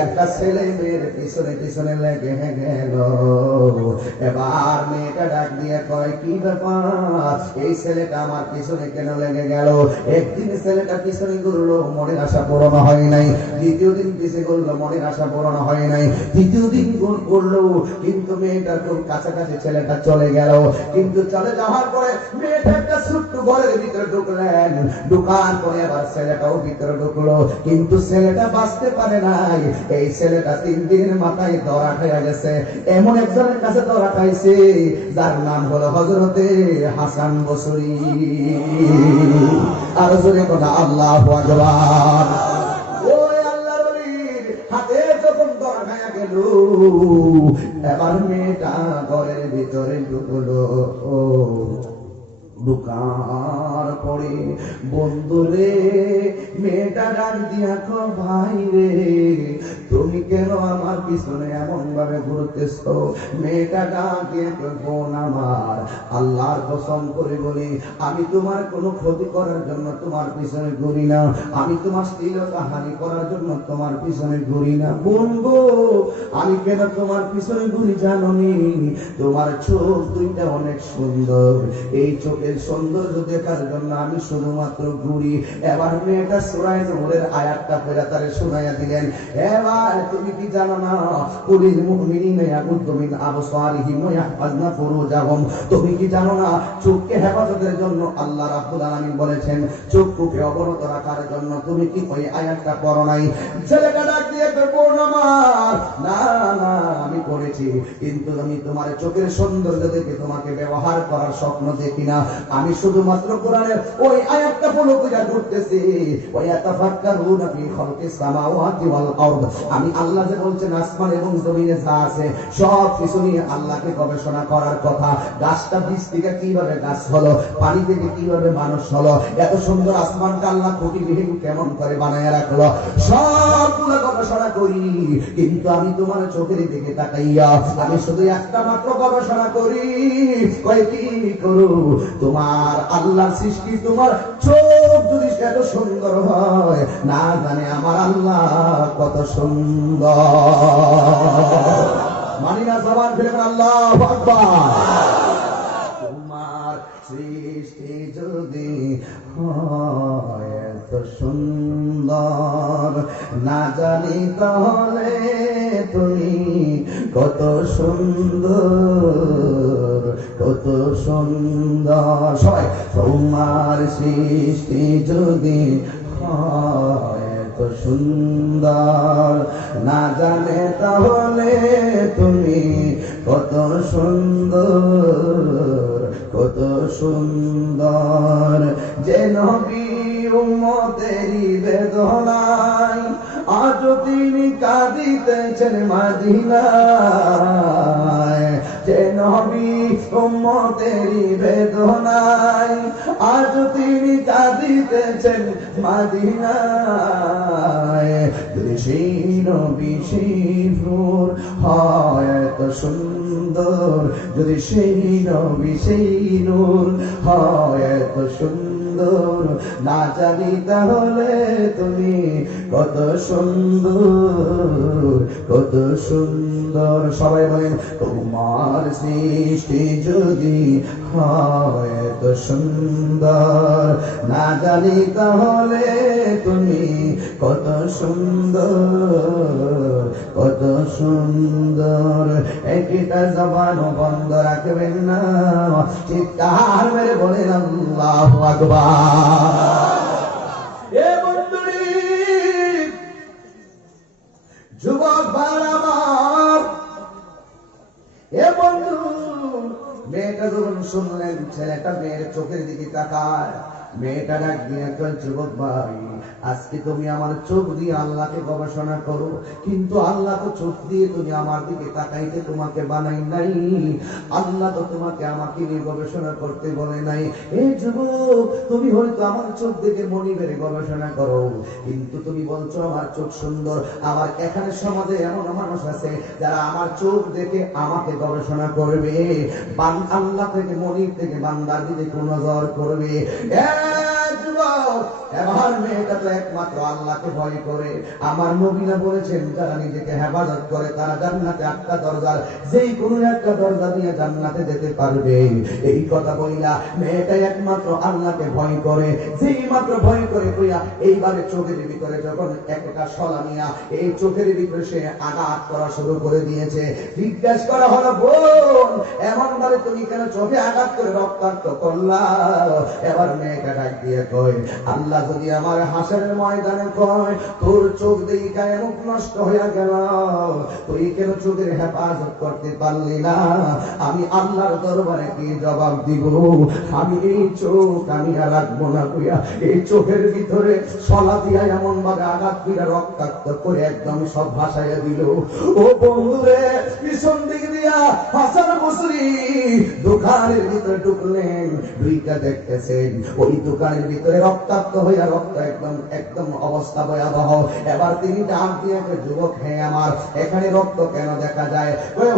একটা ছেলে মেয়ের পিছনে পিছনে লেগে গেল। এবার মেয়েটা ডাক দিয়ে কয়, কি ব্যাপার, এই ছেলেটা আমার পিছনে কেন লেগে গেল? একদিন ছেলেটা পিছনে ঘুরলো, মনের আশা পূরণ হয় নাই। দ্বিতীয় দিন পিছিয়ে ঘুরলো, মনের আশা পূরণ হয় নাই। তৃতীয় দিন করলো, কিন্তু মেয়েটার খুব কাছাকাছি ছেলেটা চলে গেল। কিন্তু চলে যাওয়ার পরে মেয়েটা একটা ছোট্ট ঘরের ভিতরে ঢুকলেন, ঢুকার পরে আবার ছেলেটাও ভিতরে ঢুকলো, কিন্তু ছেলেটা বাঁচতে পারে নাই। এই ছেলেটা 3 দিনের মাথায় ধরা খাইয়া গেছে। এমন একজনের কাছে ধরা খাইছে যার নাম হলো হযরতে হাসান বসরি। আর জোরে কথা আল্লাহু আকবার। ওই আল্লাহর ওলির হাতে যখন ধরা খাইয়া গেল, এবার মেয়েটা ঘরের ভিতরে ঢুকলো। ঢুকার পরে বন্ধুরে মেয়েটা ডাক দিয়া কো, ভাই রে তুমি কেন আমার পিছনে এমন ভাবে ঘুরতেছ? মেয়েটা ডাক দিয়া কো, বোন আমার, আল্লাহর কসম করে বলি, আমি তোমার কোনো ক্ষতি করার জন্য তোমার পিছনে ঘুরি না, আমি তোমার শ্লীলতা হানি করার জন্য তোমার পিছনে ঘুরি না। বোন গো, আমি কেন তোমার পিছনে ঘুরি জানো নি? তোমার চোখ দুইটা অনেক সুন্দর, এই চোখের সৌন্দর্য দেখার জন্য আমি শুধুমাত্র ঘুরি। এবার মেয়েটা সূরা নূরের আয়াতটা পড়ে তারে শোনাইয়া দিলেন। এবার তুমি কি জানো না, কুলিল মুমিনিনা ইয়াগুদ্দু মিন আবসারিহিম ওয়া ইয়াহফাযনা ফুরুজাহুম, তুমি কি জানো না চোখকে হেফাজতের জন্য আল্লাহ রাব্বুল আলামিন বলেছেন চোখকে অবনত রাখার জন্য? তুমি কি ওই আয়াতটা পড়ো নাই? ছেলেটা ডাক দিয়ে বোন আমার, না না আমি পড়েছি, কিন্তু আমি তোমার চোখের সৌন্দর্য দেখে তোমাকে ব্যবহার করার স্বপ্ন দেখি না। আমি শুধুমাত্র কোরআনের ওই আয়াতটা ফলো করে করতেছি। ওয়া ইয়াতাফাক্কারুনা ফি খালকিস সামাওয়াতি ওয়াল আরদ, আমি আল্লাহ যে বলছেন আসমান এবং জমিনে যা আছে সব কিছু নিয়ে আল্লাহকে গবেষণা করার কথা। গাছটা বীজ থেকে কিভাবে গাছ হলো, পানি থেকে কিভাবে মানুষ হলো, এত সুন্দর আসমানটা আল্লাহ খুঁটিবিহীন কেমন করে বানায় রাখলো, সবগুলো গবেষণা করি। কিন্তু আমি তোমার চোখের দিকে তাকাইয়া আমি শুধু একটা মাত্র গবেষণা করি, কয় কি করো, তোমার আল্লাহর সৃষ্টি, তোমার চোখ যদি এত সুন্দর হয়, না জানে আমার আল্লাহ কত সুন্দর। মানি না জবান ফেলে আল্লাহু আকবার। তোমার সৃষ্টি যদি হয় এত সুন্দর, না জানি তাহলে তুমি কত সুন্দর, কত সুন্দর। সবাই, তোমার সৃষ্টি যদি হয় এত সুন্দর, না জানে তাহলে তুমি কত সুন্দর, কত সুন্দর। যে নবী উম্মতেরি বেদনায় আজ তিনি কাঁদিতেছেন মদিনায়, যে নবী উম্মতেরি বেদনায় আজ তিনি কাঁদিতেছেন মদিনায়। যদি সেই নবী সেই নূর হয় এত সুন্দর, যদি সেই নবী সেই নূর হয় এত সুন্দর, না জানি তাহলে তুমি কত সুন্দর, কত সুন্দর। সবাই বলেন, তোমার সৃষ্টি যদি হয় এত সুন্দর, না জানি তাহলে তুমি কত সুন্দর, কত সুন্দর। একটা জবান বন্ধ রাখবেন না, চিৎকার মেরে বলেন আল্লাহু আকবার। এ বন্ধুরি, যুবক ভাইরা আমার, এ বন্ধু, মেয়েটা যখন শুনলেন ছেলেটা মেয়ের চোখের দিকে তাকায়, মেয়েটা ডাক দিয়ে কয়, যুবক ভাই, আজকে তুমি আমার চোখ দিয়ে আল্লাহকে গবেষণা করো, কিন্তু আল্লাহ তো চোখ দিয়ে তুমি আমার দিকে তাকাইতে তোমাকে বানাই নাই। আল্লাহ তো তোমাকে আমাকে নিয়ে গবেষণা করতে বলে নাই। এই যুবক, তুমি হয়তো আমার চোখ দেখে মনিবের গবেষণা করো, কিন্তু তুমি বলছো আমার চোখ সুন্দর। আবার এখানে সমাজে এমন মানুষ আছে যারা আমার চোখ দেখে আমাকে গবেষণা করবে, আল্লাহ থেকে মনিব থেকে বান্দার দিকে কোন নজর করবে। এবার মেয়েটা তো একমাত্র আল্লাহকে ভয় করে। আমার নবীরা বলেছেন যারা নিজেকে হেফাজত করে তারা জান্নাতে 8টা দরজার যেই কোনো একটা দরজা দিয়ে জান্নাতে যেতে পারবে। এই কথা বইলা মেয়েটা একমাত্র আল্লাহকে ভয় করে। যেই মাত্র ভয় করে কইয়া এইভাবে চোখের ভিতরে যখন একটা সলামিয়া এই চোখের ভিতরে সে আঘাত করা শুরু করে দিয়েছে। জিজ্ঞাসা করা হলো, বোন, এমন ভাবে তুমি কেন চোখে আঘাত করে রক্তাক্ত করলা? এবার মেয়েটা ডাক দিয়ে কয়, আল্লাহ যদি আমার হাসরের ময়দানে কয় তোর চোখ দেখা মুখ নষ্ট হইয়া গেল, তুই কেন চোখের হেফাজত করতে পারলি না? আমি আল্লাহর দরবারে কি জবাব দিব? আমি এই চোখ আমি আর রাখবো না কইয়া এই চোখের ভিতরে সলা দিয়া এমন ভাবে আঘাত করে রক্তাক্ত করে একদম সব ভাসাইয়া দিল। ও বন্ধুরে, পিছন দিক দিয়া হাসান বসরি দোকানের ভিতরে ঢুকলেন, দুইটা দেখতেছেন ওই দোকানের ভিতরে রক্তাক্ত হইয়া রক্ত একদম একদম অবস্থা ভয়াবহ। এবার তিনি ডাক দিয়ে, যুবক, হ্যাঁ আমার এখানে রক্ত কেন দেখা যায়?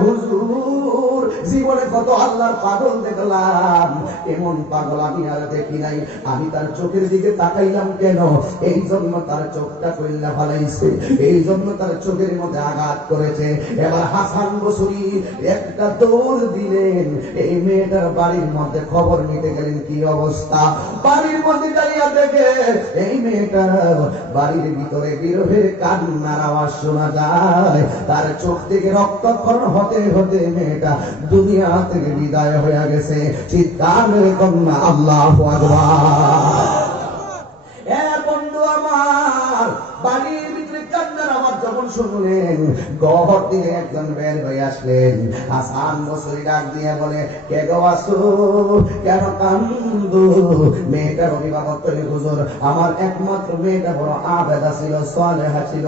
হুজুর, জীবনে কত আল্লাহর পাগল দেখলাম, এমন পাগল আমি আর দেখি নাই। আমি তার চোখের দিকে তাকাইলাম কেন? এই জন্য তার চোখটা কইলা ফেলাইছে, এই জন্য তার চোখের মধ্যে আঘাত করেছে। এবার হাসান বসরি একটা দৌড় দিলেন, এই মেয়েটার বাড়ির মধ্যে খবর নিতে গেলেন কি অবস্থা। বাড়ির মধ্যে দাঁড়িয়ে দেখে এই মেয়েটার বাড়ির ভিতরে বিরহের কান্নার আওয়াজ শোনা যায়। তার চোখ থেকে রক্তক্ষরণ হতে হতে মেয়েটা দুনিয়া থেকে বিদায় হয়ে গেছে। চিৎকার মেরে কন্যা আল্লাহু আকবার। বন্ধু আমার, বাড়ির ভিতরে কান্নার আওয়াজ যখন শুনলেন, ঘর থেকে একজন বের হয়ে আসলেন। হাসান বসরি ডাক দিয়ে বলে, কে গো আসো, কেন কান্দো? মেয়েটার অভিভাবক কইল, হুজুর, আমার একমাত্র মেয়েটা বড় আবেদা ছিল, সালেহা ছিল।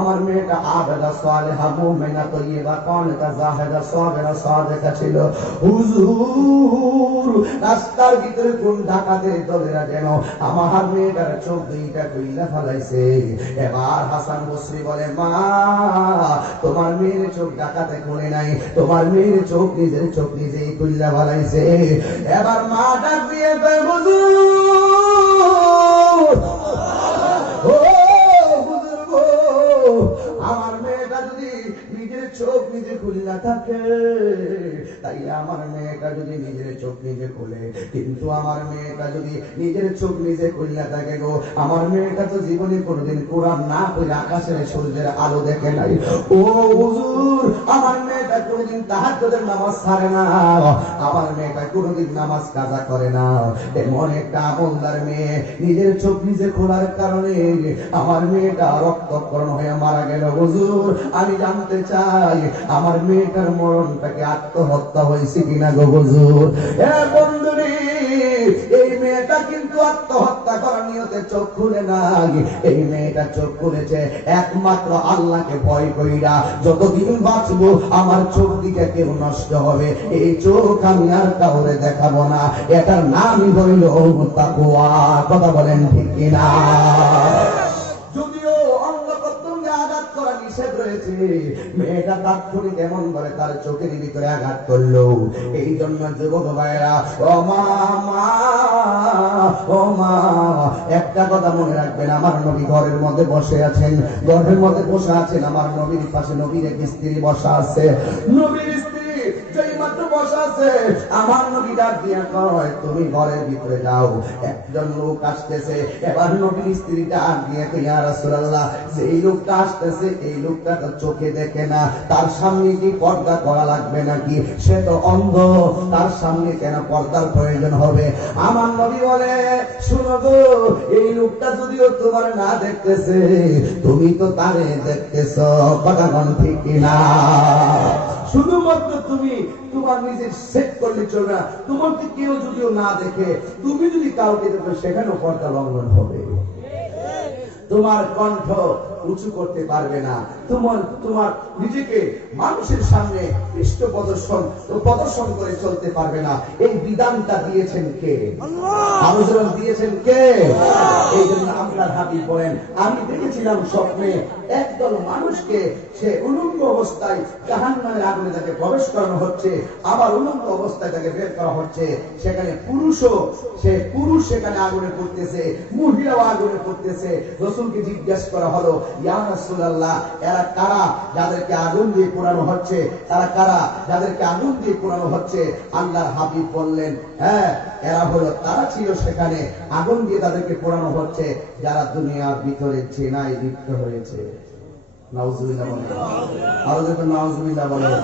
আমার মেয়েটা আবেদা, সালেহা, মুমিনা, তয়্যিবা, কানিতা, জাহিদা, সাবিরা, সাদিকা ছিল। হুজুর, রাস্তার ভিতরে কোন ডাকাতের দলেরা যেন আমার মেয়েটার চোখ দুইটা কইলা ফেলাইছে। এবার হাসান বসরি বলে, মা, তোমার মেয়ের চোখ ডাকাতে খুলে নাই, তোমার মেয়ের চোখ নিজের চোখ নিজেই কইলা ফেলাইছে। এবার মা ডাক দিয়ে কয়, হুজুর, ও হুজুর গো, আমার মেয়েটা যদি নিজের চোখ নিজে খুলনা থাকে, তাই আমার মেয়েটা যদি নিজের চোখ নিজে খুলে, কিন্তু আমার মেয়েটা যদি নিজের চোখ নিজে খুলনা থাকে গো, আমার মেয়েটা তো জীবনে কোনোদিন কোরআন না পড়ে আকাশের সূর্যের আলো দেখে নাই। ও হুজুর, আমার মেয়েটা কোনোদিন তাহাজ্জুদের নামাজ ছাড়ে না, আমার মেয়েটা কোনোদিন নামাজ কাজা করে না। এমন একটা আমলদার মেয়ে, নিজের চোখ নিজে খোলার কারণে আমার মেয়েটা রক্তক্ষরণ হয়ে মারা গেল। হুজুর, আমি জানতে চাই আমার মেয়েটার মরণটাকে আত্মহত্যা হয়েছে কিনা গো হুজুর? বন্ধুরি, এই মেয়েটা কিন্তু আত্মহত্যা করার নিয়তে চোখ খুলে নাই। এই মেয়েটা চোখ খুলেছে একমাত্র আল্লাহকে ভয় কইরা, যতদিন বাঁচবো আমার চোখ দিকে কেউ নষ্ট হবে, এই চোখ আমি আর কাউরে দেখাবো না। এটার নামই হইল তাকওয়া। কথা বলেন ঠিক কিনা? যদিও অঙ্গ প্রত্যঙ্গে আঘাত করা নিষেধ রয়েছে, মেয়েটা তাৎক্ষণিক এমন ভাবে তার চোখের ভিতরে আঘাত করলো। এই জন্য যুবক ভাইরা, ও মা, ও মা, একটা কথা মনে রাখবেন, আমার নবী ঘরের মধ্যে বসে আছেন, ঘরের মধ্যে বসে আছেন, আমার নবীর পাশে নবীর এক স্ত্রী বসা আছে। নবীর স্ত্রী যেই মাত্র বসা আছে, আমার নবী ডাক দিয়া কয়, তুমি ঘরের ভিতরে যাও, একজন লোক আসতেছে। এবার নবীর স্ত্রী ডাক দিয়ে কয়, ইয়া রাসূলুল্লাহ, যেই লোকটা আসতেছে এই লোকটা তো চোখে দেখে না, তার সামনে কি পর্দা করা লাগবে নাকি? সে তো অন্ধ, তার সামনে কেন পর্দার প্রয়োজন হবে? আমার নবী বলে, শুনো গো, এই লোকটা যদিও তোমার না দেখতেছে, তুমি তো তারে দেখতেছ। কথা কোন ঠিক কিনা? শুধুমাত্র তুমি তোমার নিজের সেট করলে করলে চলবে না। তোমাকে কেউ যদিও না দেখে, তুমি যদি কাউকে দেখো, সেখানেও পর্দা লঙ্ঘন হবে। তোমার কণ্ঠ উঁচু করতে পারবে না, তোমার নিজেকে মানুষের সামনে পৃষ্ঠ প্রদর্শন করে চলতে পারবে না। এই বিধানটা দিয়েছেন কে? আল্লাহ দিয়েছেন কে? এই জন্য আল্লাহর হাবিব বলেন, আমি দেখেছিলাম স্বপ্নে একদল মানুষকে সে উলঙ্গ অবস্থায় জাহান্নামের আগুনে তাকে প্রবেশ করানো হচ্ছে, আবার উলঙ্গ অবস্থায় তাকে বের করা হচ্ছে। সেখানে পুরুষ সেখানে আগুনে পড়তেছে, মহিলাও আগুনে পড়তেছে। রাসূলকে জিজ্ঞাসা করা হলো, ইয়া রাসূলুল্লাহ, এরা কারা যাদেরকে আগুন দিয়ে পোড়ানো হচ্ছে? তারা কারা যাদেরকে আগুন দিয়ে পোড়ানো হচ্ছে? আল্লাহর হাবিব বললেন, হ্যাঁ, এরা হলো, তারা ছিল সেখানে আগুন দিয়ে তাদেরকে পোড়ানো হচ্ছে যারা দুনিয়ার ভিতরে জেনায় লিপ্ত হয়েছে। নাউজুবিল্লাহ বলেন, আরো যখন নাউজুবিল্লাহ বলেন।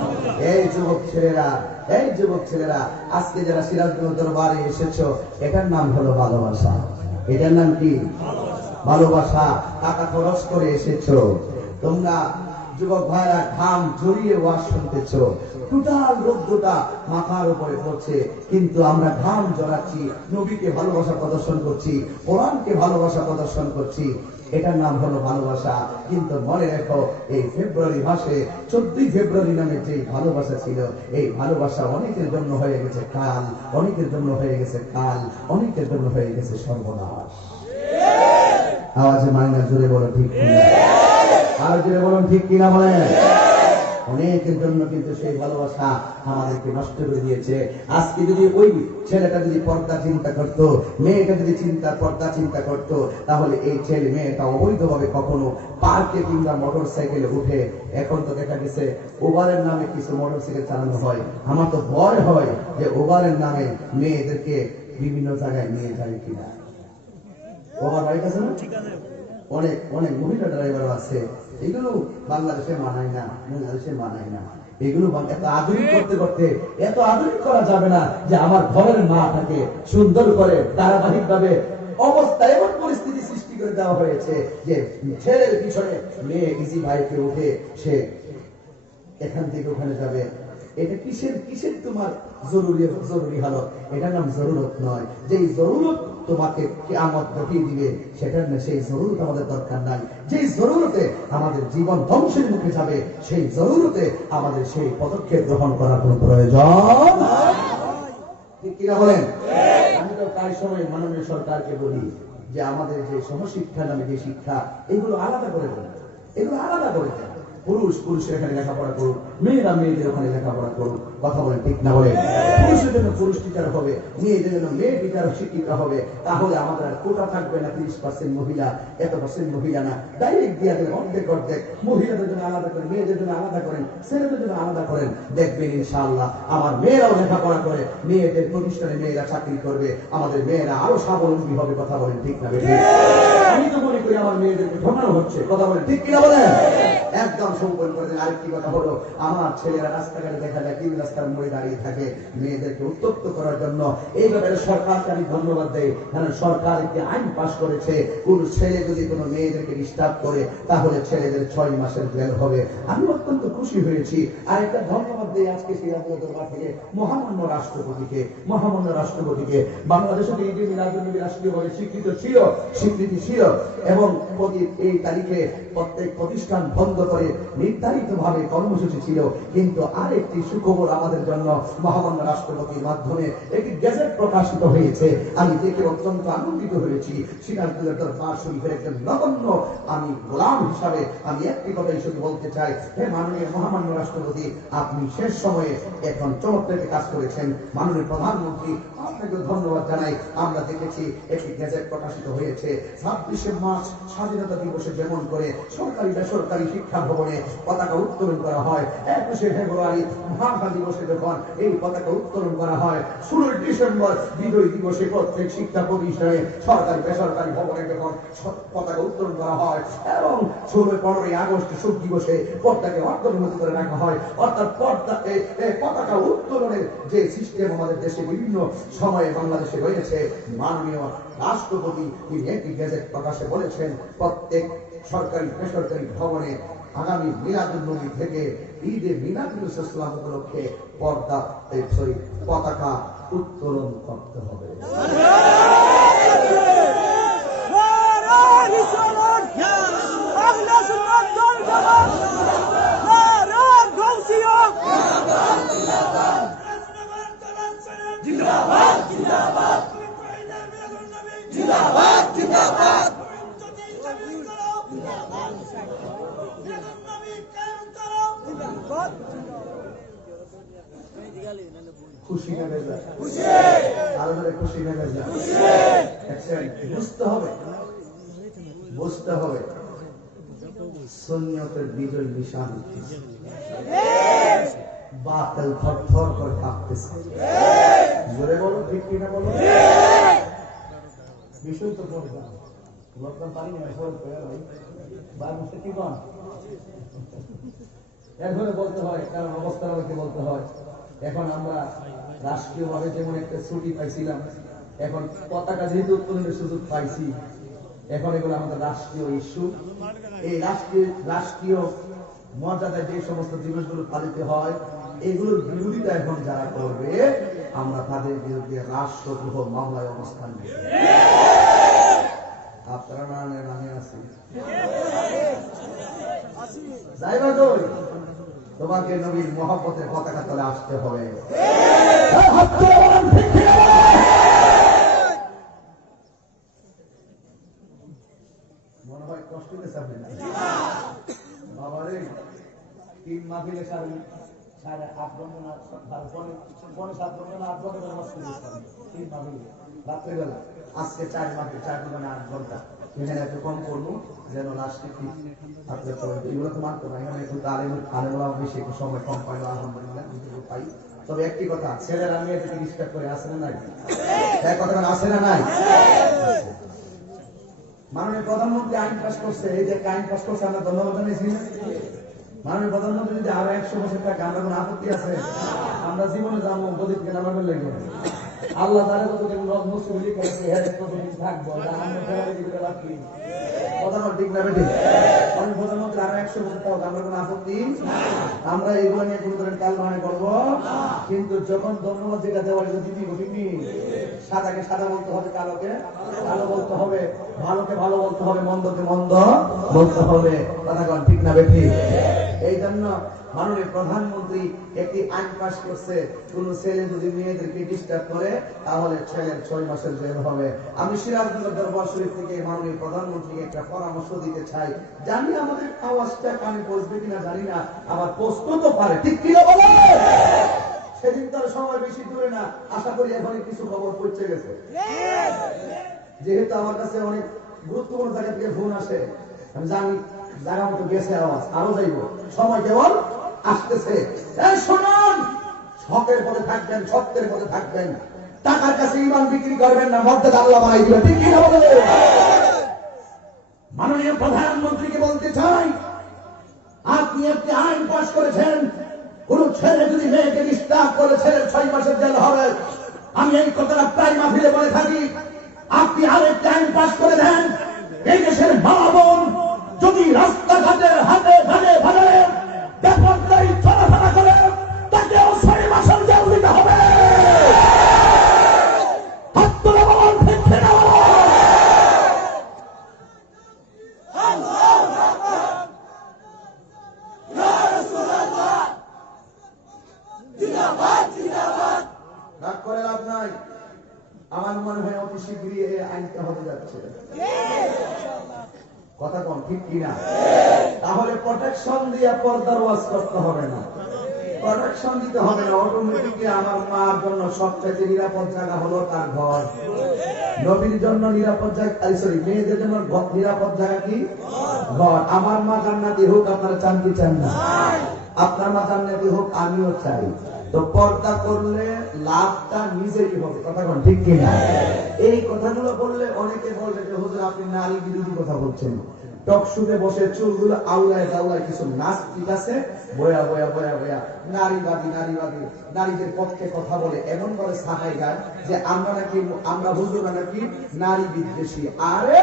এই যুবক ছেলেরা, আজকে যারা সিরাজগঞ্জ দরবারে এসেছো, এটার নাম হলো ভালোবাসা। এটার নাম কি? ভালোবাসা। টাকা খরচ করে এসেছো তোমরা, যুবক ভাইরা, ঘাম ঝরিয়ে ওয়াজ শুনতেছো, টোটাল রোদ্রটা মাথার উপরে পড়ছে, কিন্তু আমরা ঘাম ঝরাচ্ছি, নবীকে ভালোবাসা প্রদর্শন করছি, কোরআনকে ভালোবাসা প্রদর্শন করছি। এটার নাম হলো ভালোবাসা। কিন্তু মনে রেখো, এই ফেব্রুয়ারি মাসে 14 ফেব্রুয়ারি নামে যে ভালোবাসা ছিল, এই ভালোবাসা অনেকের জন্য হয়ে গেছে কাল, অনেকের জন্য হয়ে গেছে কাল, অনেকের জন্য হয়ে গেছে সর্বনাশ। আওয়াজে মাইনা জোরে বলো ঠিক কিনা, আর জোরে বলুন ঠিক কিনা বলেন। অনেকের জন্য কিন্তু সেই ভালোবাসা আমাদেরকে নষ্ট করে দিয়েছে। আজকে যদি ওই ছেলেটা যদি পর্দা চিন্তা করত, মেয়েটা যদি পর্দা চিন্তা করত, তাহলে এই ছেলে মেয়েটা অবৈধভাবে কখনো পার্কে কিংবা মোটর সাইকেলে উঠে, এখন তো দেখা গেছে ওভারের নামে কিছু মোটর সাইকেল চালানো হয়। আমার তো ভয় হয় যে ওভারের নামে মেয়েদেরকে বিভিন্ন জায়গায় নিয়ে যায় কিনা। ওভার রাইট আছে না? অনেক অনেক মহিলা ড্রাইভার আছে, এগুলো বাংলাদেশে মানায় না। এগুলো এত আধুনিক করতে এত আধুনিক করা যাবে না যে আমার ঘরের মাটাকে সুন্দর করে ধারাবাহিক ভাবে অবস্থা এমন পরিস্থিতি সৃষ্টি করে দেওয়া হয়েছে যে ছেলের পিছনে মেয়ে ইজি বাইকে উঠে সে এখান থেকে ওখানে যাবে। এটা কিসের তোমার জরুরি হালত? এটার নাম জরুরত নয়। যেই জরুরত তোমাকে কিয়ামত ঘটিয়ে দিবে, সেটার না, সেই জরুরত আমাদের দরকার নাই। যেই জরুরতে আমাদের জীবন ধ্বংসের মুখে যাবে, সেই জরুরতে আমাদের সেই পদক্ষেপ গ্রহণ করার কোনো প্রয়োজন ঠিক কিনা বলেন? আমি তো প্রায় সময় মাননীয় সরকারকে বলি যে আমাদের যে সহশিক্ষা নামে যে শিক্ষা, এগুলো আলাদা করে দেন, এগুলো আলাদা করে দেন। পুরুষের এখানে লেখাপড়া করুন, মেয়েরা মেয়েদের ওখানে লেখাপড়া করুন। কথা বলেন ঠিক না বলেন? পুরুষের জন্য পুরুষ টিচার হবে, মেয়েদের জন্য মেয়ে টিচার শিক্ষিকা হবে। তাহলে আমাদের আর কোটা থাকবে না 30% মহিলা, এত % মহিলা না, ডাইরেক্ট দিয়ে দেন অর্ধেক। মহিলাদের জন্য আলাদা করেন, মেয়েদের জন্য আলাদা করেন, ছেলেদের জন্য আলাদা করেন। দেখবেন ইনশাআল্লাহ আমার মেয়েরাও লেখাপড়া করে, মেয়েদের প্রতিষ্ঠানে মেয়েরা চাকরি করবে, আমাদের মেয়েরা আরো স্বাবলম্বী হবে। কথা বলেন ঠিক না বেঠিক? আমি তো মনে করি আমার মেয়েদেরকে ঠকানো হচ্ছে। কথা বলেন ঠিক কিনা বলেন? একদম সম্পূর্ণ করে দেন। আরেকটি কথা হলো, আমার ছেলেরা রাস্তাঘাটে দেখা যায় 3 রাস্তার মোড়ে দাঁড়িয়ে থাকে মেয়েদেরকে উত্তপ্ত করার জন্য। এই ব্যাপারে সরকারকে আমি ধন্যবাদ দেই, কারণ সরকার একটি আইন পাস করেছে, কোন ছেলে যদি কোনো মেয়েদেরকে ডিস্টার্ব করে তাহলে ছেলেদের 6 মাসের জেল হবে। আমি অত্যন্ত খুশি হয়েছি। আর একটা ধন্যবাদ দেই আজকে সিরাজগঞ্জ দরবার থেকে মহামান্য রাষ্ট্রপতিকে। বাংলাদেশে ঈদে মিলাদুন্নবী রাষ্ট্রীয়ভাবে স্বীকৃতি ছিল এবং এই তারিখে প্রত্যেক প্রতিষ্ঠান বন্ধ করে নির্ধারিত ভাবে কর্মসূচি ছিল। কিন্তু আরেকটি সুখবর আমাদের জন্য মহামান্য রাষ্ট্রপতির মাধ্যমে একটি গেজেট প্রকাশিত হয়েছে। আমি দেখে অত্যন্ত আনন্দিত হয়েছি। সিরাজগঞ্জ দরবার শরীফের একজন নগণ্য আমি গোলাম হিসাবে আমি একটি কথাই শুধু বলতে চাই, হে মাননীয় মহামান্য রাষ্ট্রপতি, আপনি শেষ সময়ে এখন চমৎকার কাজ করেছেন। মাননীয় প্রধানমন্ত্রী, আপনাকে ধন্যবাদ জানাই। আমরা দেখেছি একটি গেজেট প্রকাশিত হয়েছে 26শে মার্চ স্বাধীনতা দিবসে যেমন করে সরকারি বেসরকারি শিক্ষা ভবনে পতাকা উত্তোলন করা হয়, 21শে ফেব্রুয়ারি ভাষা দিবসে যখন এই পতাকা উত্তোলন করা হয়, 16 ডিসেম্বর বিজয় দিবসে প্রত্যেক শিক্ষা প্রতিষ্ঠানে সরকারি বেসরকারি ভবনে যখন পতাকা উত্তোলন করা হয়, এবং 15ই আগস্ট শোক দিবসে পতাকাকে অর্ধনমিত করে রাখা হয়। অর্থাৎ পতাকা উত্তোলনের যে সিস্টেম আমাদের দেশে বিভিন্ন সময়ে বাংলাদেশে রয়েছে, মাননীয় রাষ্ট্রপতি তিনি একটি গেজেট প্রকাশে বলেছেন প্রত্যেক সরকারি বেসরকারি ভবনে আগামী মিলাদুন নবী থেকে ঈদে মিলাদুন ইসলাম উপলক্ষে পর্দা পতাকা উত্তোলন করতে হবে। খুশি নেমে যায়, আরো খুশি নেমে যায়। বুঝতে হবে সুন্নতের বিজয় নিশান, বাতিল থরথর করে কাঁপতেছে। জোরে বলো, ঠিক কিনা বলো। বিষয় তো বলতাম পারি না, কি কন এরপরে বলতে হয়, কারণ অবস্থা আমাকে বলতে হয়। এখন আমরা রাষ্ট্রীয় ভাবে যেমন একটা ছুটি পাইছিলাম, এখন পতাকা যেহেতু উত্তোলনের সুযোগ পাইছি, এখন এগুলো আমাদের রাষ্ট্রীয় ইস্যু। এই রাষ্ট্রীয় মর্যাদায় যে সমস্ত দিবসগুলো পালিত হয়, এগুলোর বিরোধিতা এখন যারা করবে, আমরা তাদের বিরুদ্ধে রাষ্ট্রদ্রোহ মামলায় অবস্থান নেব। আপনারা নামে আছি যাইবা তো, তোমাকে নবীর মহব্বতের পতাকা তলে আসতে হবে। মনে হয় কষ্ট দিয়েছে আপনি বাবারে। 3 মাহফিলে 8.5 ঘন্টা, 7 ঘন্টা 8 ঘন্টা নামাজ পড়েছিলাম 3 মাহফিলে রাত্রেবেলা। আজকে 4 মাহফিল 4 ঘন্টা 8 ঘন্টা। এখানে একটু কম করবো যেন লাস্টে কি এগুলো তো মানতে পারি। এখানে একটু আলেমরা বেশি, একটু সময় কম পাইল, আলহামদুলিল্লাহ পাই। তবে একটি কথা, ছেলেরা মেয়েদেরকে রিসপেক্ট করে, আসে না নাই? কথা আসে না নাই? মাননীয় প্রধানমন্ত্রী আইন পাস করছে, এই যে আইন পাস করছে, আমরা ধন্যবাদ জানিয়েছি। মাননীয় প্রধানমন্ত্রী যদি আরো 100 বছর থাকে, আমরা কোনো আপত্তি আছে? আমরা জীবনে যাবো প্রদীপকে নামাবেন লেগে। আল্লাহ তারা কতদিন মুসলিম করেছে, কতদিন থাকবো, ঠিক না বেটি? প্রধানমন্ত্রী আরো 100 বছর থাকবো, আমরা কোনো আপত্তি? আমরা এগুলো নিয়ে কোনো ধরনের কাল মানে করবো, কিন্তু যখন ধন্যবাদ যেটা দেওয়ার জন্য দিদি ঘটিনি, সাদাকে সাদা বলতে হবে, কালোকে কালো বলতে হবে, ভালোকে ভালো বলতে হবে, মন্দকে মন্দ বলতে হবে। কথাগণ ঠিক না বেটি? এই জন্য মাননীয় প্রধানমন্ত্রী একটি আইন পাস করছে, কোন ছেলে যদি মেয়েদেরকে ডিস্টার্ব করে, তাহলে ছেলের 6 মাসের জেল হবে। আমি সিরাজগঞ্জ দরবার শরীফ থেকে মাননীয় প্রধানমন্ত্রীকে একটা পরামর্শ দিতে চাই। জানি আমাদের আওয়াজটা কানে পৌঁছবে কিনা জানি না, আবার পৌঁছতে তো পারে, ঠিক কিনা বলে? সেদিন তার সময় বেশি দূরে না, আশা করি এখন কিছু খবর পৌঁছে গেছে। যেহেতু আমার কাছে অনেক গুরুত্বপূর্ণ জায়গা থেকে ফোন আসে, আমি জানি জায়গা মতো গেছে আওয়াজ, আরো যাইব, সময় কেবল আসতেছে। শুনুন, হকের পথে থাকবেন, সত্যের পথে থাকবেন, টাকার কাছে ইমান বিক্রি করবেন না, মর্যাদা আল্লাহ বানাই দিবেন, ঠিক কিনা বলে? মাননীয় প্রধানমন্ত্রীকে বলতে চাই, আপনি একটি আইন পাস করেছেন, কোন ছেলে যদি মেয়েকে ডিস্টার্ব করে, ছেলের 6 মাসের জেল হবে। আমি এই কথাটা প্রায় মাহফিলে বলে থাকি। আপনি আরেকটি আইন পাস করে দেন, এই দেশের মা বোন যদি রাস্তাঘাটে হাতে ঘাটে বাজারে বেপরদায়ী চলাফেরা করে, তাকেও 6 মাসের জেল দিতে হবে। রাগ করে লাভ নাই। আমার মনে হয় অতি শীঘ্রই এই আইনটা হতে যাচ্ছে। কথা কম, ঠিক কিনা? তাহলে প্রোটেকশন দিয়ে পর্দার ওয়াজ করতে হবে না, প্রোটেকশন দিতে হবে না। অটোমেটিকলি আমার মার জন্য সবচেয়ে নিরাপদ জায়গা হলো তার ঘর। নবীর জন্য নিরাপদ জায়গা, সরি, মেয়েদের জন্য নিরাপদ জায়গা কি? ঘর। আমার মা জান্নাতি হোক, আপনারা চান কি চান না? আপনার মা জান্নাতি হোক, আমিও চাই। তো পর্দা করলে লাভটা নিজেই হবে। কথা কোন ঠিক কিনা? এই কথাগুলো বললে অনেকে বলবে যে হুজুর আপনি নারী বিরোধী কথা বলছেন। টকশুতে বসে চুলগুলো আউলায় দাউলায় কিছু নাস্তিক আছে, বয়া বয়া বয়া বয়া নারীবাদী নারীবাদী নারীদের পক্ষে কথা বলে, এমন ভাবে সাহাই গায় যে আমরা হুজুরা নাকি নারী বিদ্বেষী। আরে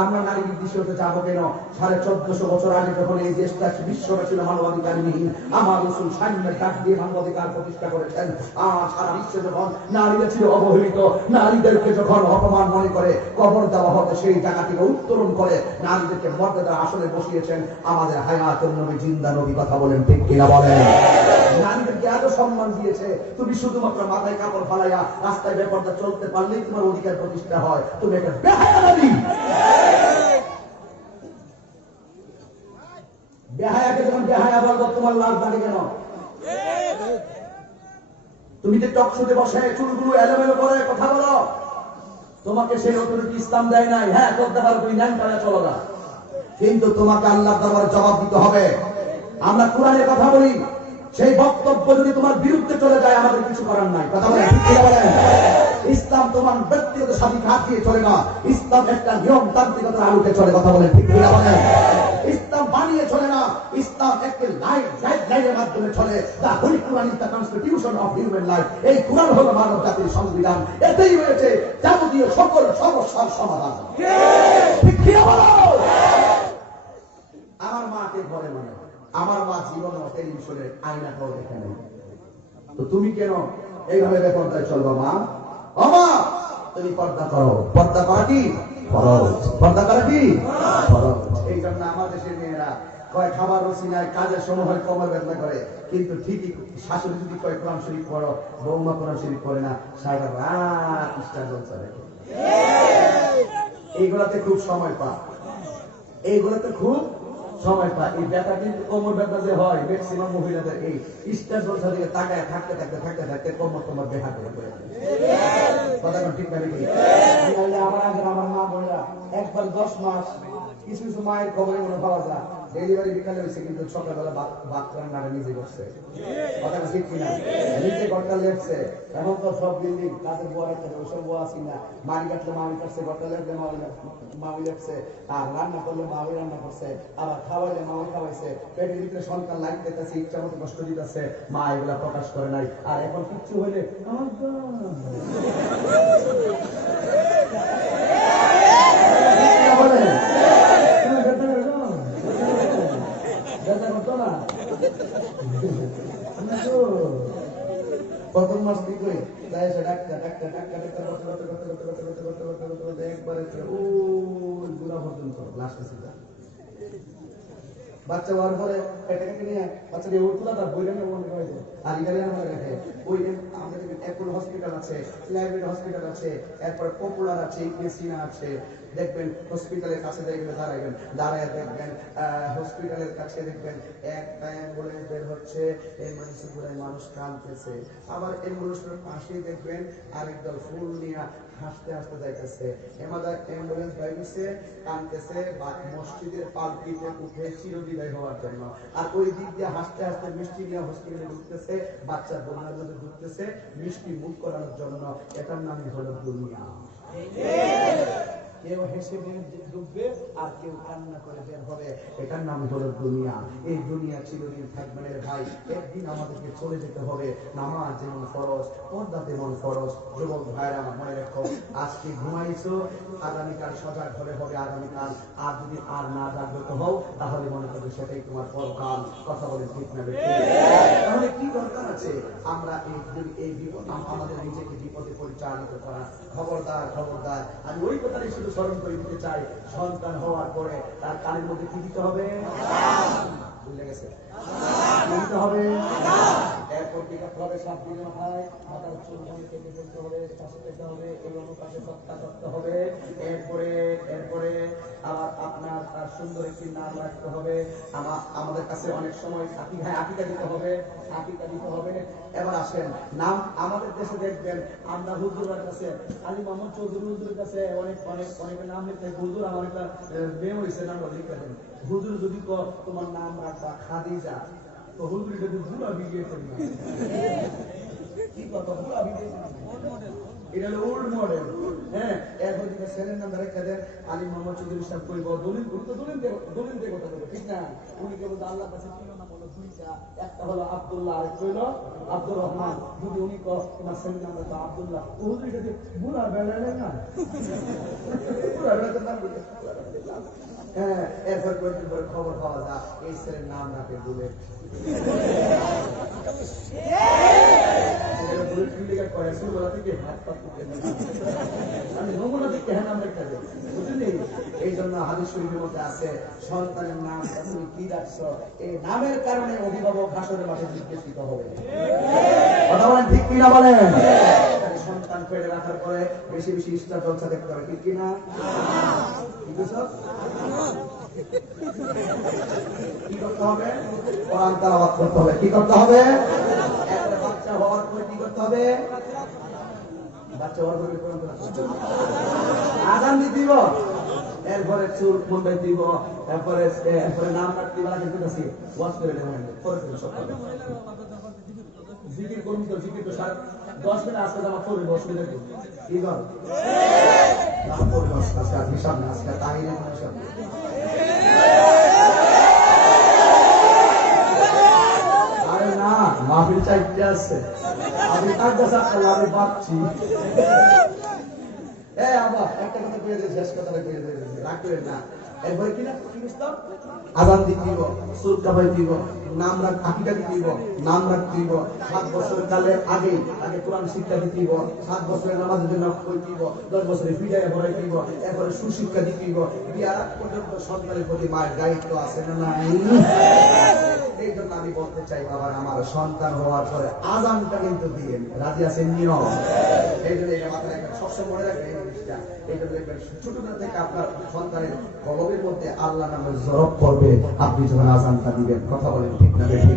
আমরা নারী বিদ্বেষী হতে যাবো কেন? 1450 বছর আগে যখন এই দেশটা বিশ্বটা ছিল মানবাধিকারবিহীন, আমার রাসূল সাম্যের ডাক দিয়ে মানবাধিকার প্রতিষ্ঠা করেছেন। আর সারা বিশ্বে যখন নারীরা ছিল অবহেলিত, নারীদেরকে যখন অপমান মনে করে কবর দেওয়া হতো, সেই জায়গা থেকে উত্তরণ করে নারীদেরকে মর্যাদার আসনে বসিয়েছেন আমাদের হায়াতুন নবী, জিন্দা নবী। কথা বলেন ঠিক কিনা বলেন? নারীদেরকে এত সম্মান দিয়েছে, তুমি শুধুমাত্র মাথায় কাপড় ফালাইয়া রাস্তায় বেপরদা চলতে পারলেই তোমার অধিকার প্রতিষ্ঠা হয়। তুমি একটা বেহায়া নারী। বেহায়াকে যখন বেহায়া বলবো, তোমার লাজ লাগে কেন? তুমি যে টকশোতে বসে চুলগুলো এলোমেলো করে কথা বলো, তোমাকে সেই অথরিটি ইসলাম দেয় নাই। হ্যাঁ, করতে পারো, তুমি ন্যান পাড়া চলো না, কিন্তু তোমাকে আল্লাহর দরবারে জবাব দিতে হবে। আমরা কোরআনের কথা বলি, সেই বক্তব্য যদি তোমার বিরুদ্ধে চলে যায়, আমাদের কিছু করার নাই। কথা বলেন ঠিক কিনা বলেন? ইসলাম তোমার ব্যক্তিগত স্বাধীনতা দিয়ে চলে না, ইসলাম একটা নিয়ম তান্ত্রিকতার আলোকে চলে। কথা বলেন ঠিক কিনা বলেন? ইসলাম বানিয়ে চলে না, ইসলাম একটা গাইডলাইনের মাধ্যমে চলে। The holy Quran is the constitution of human life. এই কোরআন হলো মানব জাতির সংবিধান। এতেই রয়েছে যাবতীয় সকল সমস্যার সমাধান। ঠিক কিনা বলো? আমার মাকে ঘরে মানে, আমার মা জীবন টেলিভিশনের আয়নাটাও দেখে নেই, তো তুমি কেন এইভাবে বেপরদায় চলবা? মা, ও মা, তুমি পর্দা করো। পর্দা করা কি ফরজ? পর্দা করা কি ফরজ? এই জন্য আমাদের দেশের মেয়েরা কয় খাবার রুচি নাই, কাজের সময় হয় কোমর ব্যথা করে, কিন্তু ঠিকই শাশুড়ি যদি কয় কোরআন শরীফ পড়ো, বৌমা কোরআন শরীফ পড়ে না, সারা রাত ইস্টার জলসা দেখে। এইগুলাতে খুব সময় পা, এইগুলাতে খুব সময় পায়। এই ব্যথা কিন্তু কোমর ব্যথা যে হয় ম্যাক্সিমাম মহিলাদের এই ইস্টার জলসা দিকে তাকায় থাকতে থাকতে থাকতে থাকতে কোমর ব্যথা করে। কথা ঠিক না? আমার আগে আমার মা বোনেরা একবার 10 মাস কিছু কিছু মায়ের খবরে মনে পাওয়া যায় ডেলিভারি বিকালে হয়েছে, কিন্তু সকালবেলা ভাত রান্নাটা নিজে করছে। কথা ঠিক কিনা? নিজে ঘরটা লেপছে। এখন তো সব বিল্ডিং তাদের বউ একটা, ওইসব বউ আসি না, মারি কাটলে মামি কাটছে, ঘরটা লেপলে মামি লেপছে, আর রান্না করলে মামি রান্না করছে, আবার খাওয়াইলে মামি খাওয়াইছে। পেটের ভিতরে সন্তান লাইট দিতেছে, ইচ্ছা মতো কষ্ট দিতেছে, মা এগুলা প্রকাশ করে নাই। আর এখন কিচ্ছু হইলে প্রথম মাস কি করে ডাক্তার ডাক্তার ডাক্তার ডাক্তার একবারে ওই বুড়া পর্যন্ত লাস্ট বাচ্চা হওয়ার পরে পেটে নিয়ে বাচ্চাকে তুলা তার বইটা নিয়ে বন্ধ করে দেয়। আর ইটালিয়ান হয়ে রাখে ওই আমাদের অ্যাপোলো হসপিটাল আছে, লাইব্রেরি হসপিটাল আছে, এরপরে পপুলার আছে, ইকেসিনা আছে। দেখবেন হসপিটালের কাছে দেখবেন, দাঁড়ায় দেখবেন হসপিটালের কাছে দেখবেন একটা অ্যাম্বুলেন্স বের হচ্ছে, এমার্জেন্সি করে মানুষ কাঁদতেছে। আবার অ্যাম্বুলেন্সের পাশে দেখবেন আরেক দল ফুল নিয়ে হাসতে হাসতে যাইতেছে। আমাদের অ্যাম্বুলেন্স বাইরেছে কাঁদতেছে মসজিদের পালকিতে উঠে চিরবিদায় হওয়ার জন্য। আর ওই দিক দিয়ে হাসতে হাসতে মিষ্টি নিয়ে হসপিটালে ঢুকতেছে, বাচ্চার বোনার মধ্যে ঢুকতেছে মিষ্টি মুখ করানোর জন্য। এটার নামই হলো দুনিয়া। কেউ হেসে ঢুকবে আর কেউ কান্না করে বের হবে, এটার নাম হলো দুনিয়া। এই দুনিয়া চিরদিন থাকবে না ভাই, একদিন আমাদেরকে চলে যেতে হবে। নামাজ যেমন ফরজ, পর্দা তেমন ফরজ। যুবক ভাইরা আমার মনে রাখো, আজকে ঘুমাইছো, আগামীকাল সজাগ হলে হবে আগামীকাল। আর যদি আর না জাগ্রত হও, তাহলে মনে করবে সেটাই তোমার পরকাল। কথা বলে ঠিক না? তাহলে কি দরকার আছে আমরা এই বিপদ আমাদের নিজেকে বিপদে পরিচালিত করা? খবরদার খবরদার, আমি ওই কথাটাই শুধু স্মরণ করে দিতে চাই, সন্তান হওয়ার পরে তার কানের মধ্যে কি দিতে হবে? ভুলে গেছে, দিতে হবে। এরপর কি করতে হবে? 7 দিনের মাথায় মাথার চুল কেটে ফেলতে হবে, শ্বাস পেতে হবে, এই অনুপাতে সত্তা করতে হবে। এরপরে আবার আপনার তার সুন্দর একটি নাম রাখতে হবে। আমাদের কাছে অনেক সময় আকিকা দিতে হবে, আকিকা দিতে হবে। এবার আসেন নাম, আমাদের দেশে দেখবেন আমরা হুজুরের কাছে, আলী মোহাম্মদ চৌধুরী হুজুরের কাছে অনেকের নাম লিখতে, হুজুর আমার একটা মেয়ে হয়েছে, নাম লিখে দেন। হুজুর যদি তোমার নাম রাখবা খাদিজা, তো হুজুর যদি বুড়া বিগিয়েছেন না, কি কথা, বুড়া বিগিয়েছেন, এটা হলো ওল্ড মডেল। হ্যাঁ, এরপর যদি ছেলের নাম রেখে দেন আলী মোহাম্মদ চৌধুরী সাহেব কইব, দলিল দিয়ে কথা বলবো, ঠিক না? উনি কেবল আল্লাহর কাছে তিন নাম হলো দুইটা, একটা হলো আব্দুল্লাহ, আরেকটা হলো আব্দুর রহমান। যদি উনি তোমার ছেলের নাম রাখবো আব্দুল্লাহ, হুজুর যদি বুড়া বেড়ালে না, বুড়া বেড়াতে নাম এরপর কয়েকদিন পরে খবর পাওয়া যায় এই ছেলের নাম রাখে বুলেট। এই জন্য হাদিস শরীফের মধ্যে আছে সন্তানের নাম তুমি কি রাখছো, এই নামের কারণে অভিভাবক হাসরের মাঠে জিজ্ঞাসিত হবে। কথা বলেন ঠিক কিনা বলেন? সন্তান পেটে রাখার পরে বেশি বেশি ইস্টার জলসা দেখতে হবে, ঠিক কিনা? কি করতে হবে? কোরআন তেলাওয়াত করতে হবে। কি করতে হবে? একটা বাচ্চা হওয়ার পরে কি করতে হবে? বাচ্চা হওয়ার পরে কোরআন তেলাওয়াত করতে হবে, আযান দিব, এরপরে চুল মুন্ডে দিব, এরপরে নাম রাখতে বলা কিন্তু আছে ওয়াজ করে দেবেন পরে সব কথা জিকির করুন তো, জিকির তো 10 মিনিট আজকে জামা পড়বে, 10 মিনিট কি কর নাম পড়বে আজকে হিসাব না, আজকে তাহিরের হিসাব। আরে না, মাহফিল চাইতে আছে, আমি কাজ করলাম, আমি ভাবছি আবার একটা কথা কয়ে দিয়ে শেষ কথাটা কয়ে দিয়ে রাখলেন না। এরপরে কি না কি বুঝতাম, আযান দিতে দিব, সুর কাবাই দিব, নাম রাখ আকিকা দিতে দিব, নাম রাখতে দিব, 7 বছর কালে আগে কোরআন শিক্ষা দিতে দিব, 7 বছরের নামাজের জন্য কই দিব, 10 বছরের ফিডায় ভরাই দিব, এরপরে সুশিক্ষা দিতে দিব। বিয়ার পর্যন্ত সন্তানের প্রতি মায়ের দায়িত্ব আছে না নাই? এই জন্য আমি বলতে চাই বাবার, আমার সন্তান হওয়ার পরে আযানটা কিন্তু দিয়েন, রাজি আছেন নিয়ম? এই জন্য এটা মাথায় রাখবেন, সবসময় মনে রাখবেন এই জিনিসটা। এই জন্য দেখবেন ছোটবেলা থেকে আপনার সন্তানের কলবের মধ্যে আল্লাহ নামে জরব করবে আপনি যখন আযানটা দিবেন। কথা বলেন ঠিক না বেশি?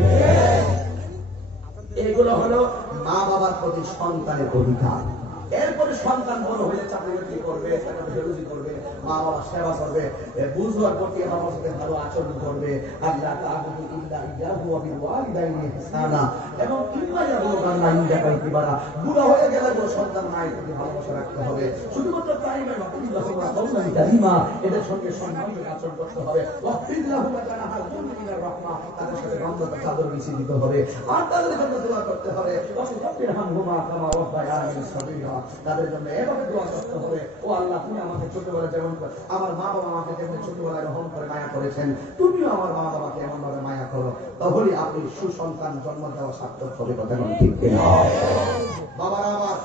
এগুলো হলো মা বাবার প্রতি সন্তানের অধিকার। এরপরে সন্তান বড় হয়ে চাকরি করবে, করবে, মা বাবার সেবা করবে, বুঝবার প্রতি বাবার সাথে ভালো আচরণ করবে, আল্লাহ তাআবুদু ইল্লা ইয়াহু ওয়া বিল ওয়ালিদাইনি ইহসানা, এবং বুড়া হয়ে গেলে সন্তান মায়ের প্রতি ভালোবাসা রাখতে হবে। শুধুমাত্র তাই নয়, এদের সঙ্গে সম্মানের আচরণ করতে হবে, তাদের সাথে বান্ধবতা চাদর মিশিয়ে দিতে হবে, আর তাদের জন্য দোয়া করতে হবে, তাদের জন্য এভাবে দোয়া করতে হবে, ও আল্লাহ তুমি আমাকে ছোটবেলায় যেমন আমার মা বাবা আমাকে যেমন ছোটবেলায় রহম করে মায়া করেছেন, তুমিও আমার মা বাবাকে এমন ভাবে মায়া করো, তাহলেই আপনি সুসন্তান জন্ম দেওয়া সার্থক হবে। কথা ঠিক কিনা? বাবারা আমার,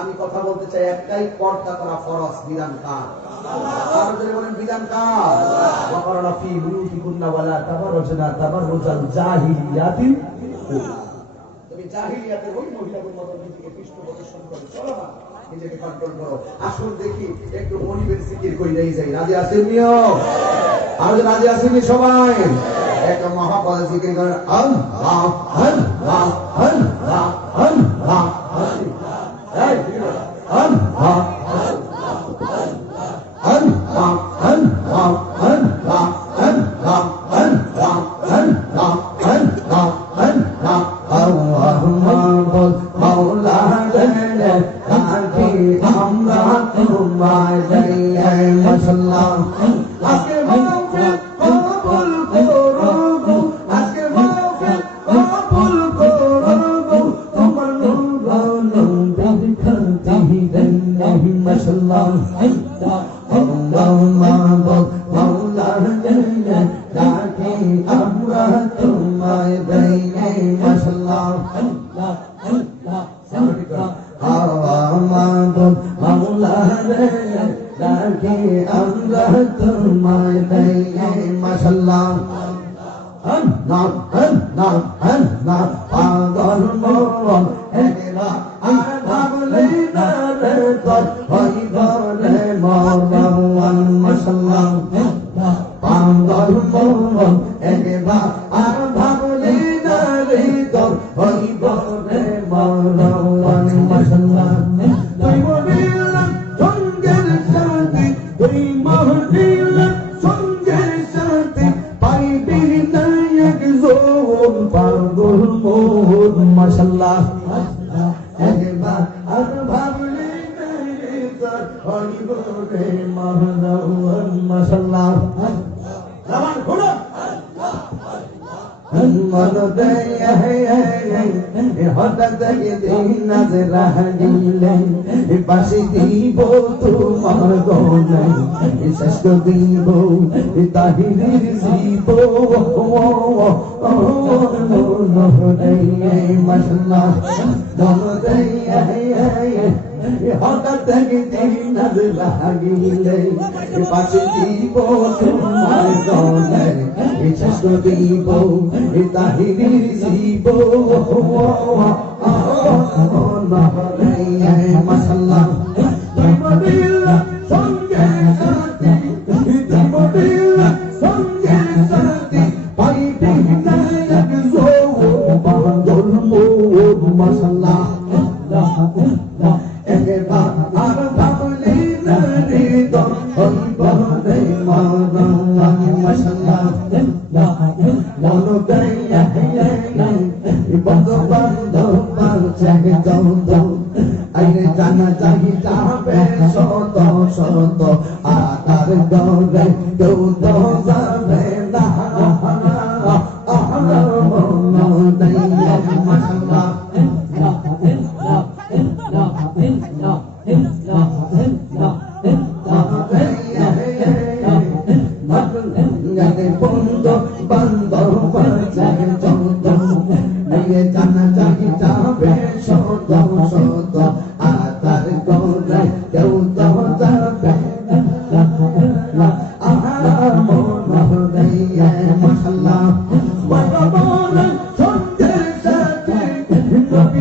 আমি কথা বলতে চাই একটাই, পর্দা করা ফরজ, বিধান কার? আর যদি বলেন বিধান কার? ওয়াকারনা ফি বুয়ুতিকুন্না ওয়ালা তাবাররুজনা তাবাররুজাল জাহিলিয়াতি, তুমি জাহিলিয়াতের ওই মহিলাদের মতো নিজেকে পৃষ্ঠ প্রদর্শন করে চলো না, নিজেকে কন্ট্রোল করো। আসুন দেখি একটু মনিবের জিকির কই যাই। রাজি আছেন নিও? আর রাজি আছেন সবাই? একটা মহাপদে জিকির করেন, আল্লাহ আল্লাহ আল্লাহ আল্লাহ মন দেয় হঠাৎ একদিন নাজরা দিলে পাশে দিব তোমার গনে শেষ দিব তাহিরের জীব মাশাআল্লাহ মন দেয় হঠাৎ একদিন নাজরা দিলে পাশে দিব তোমার গনে শেষ দিব তাহিরের জীব মাশাআল্লাহ তোমাদিল্লা সঙ্গে সাথী তোমাদিল্লা সঙ্গে সাথী পাইতে নায়ক জো বাদল মোর মাশাআল্লাহ একবার আর ভাবলি না রে দল বলে মারা মাশাআল্লাহ মন গায়া বন্ধ বন্ধ চাহে জন্দ আইরে জানা চাহি যাবে শত শত আতার গরে কেউ তো যাবে না মন গায়া মাশাআল্লাহ বন্ধ বান্ধব চাহে জন্দ আইরে জানা চাহি যাবে শত শত আতার গরে কেউ তো যাবে মাশাআল্লাহ বড় সঙ্গে সাথে নবী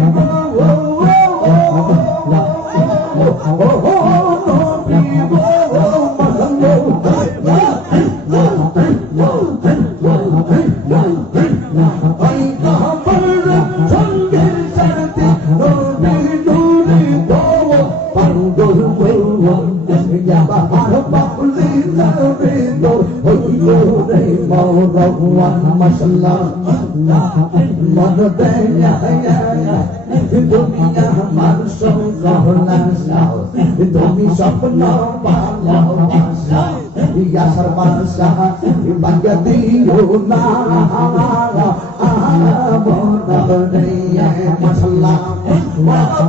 মাশাআল্লাহ মন দেয় তুমি আমার সংগ্রহণা তুমি স্বপ্ন ভালোবাসা আশার বাসা ভাগ্য দিও না মন দেয় মাশাআল্লাহ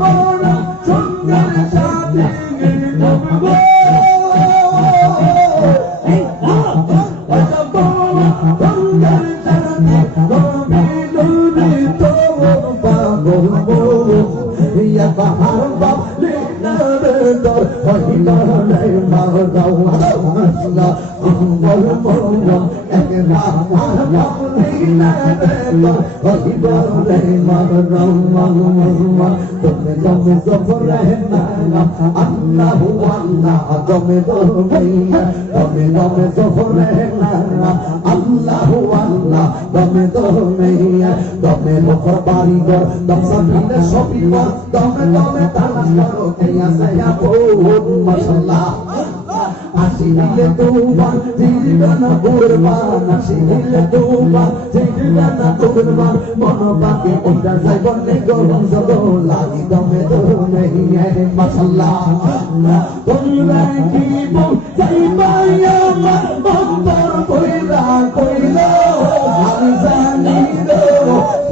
বড় সুন্দর সাথী আসিলে তোমার জীবন কুরবান আসিলে তোমার জীবন কুরবান মন পাকে ওটা যাইব নে গরম লাগি দমে দমে মাশাআল্লাহ তোমরা কি যাইবা আমার বন্দর কইরা কইলো আমি জানি গো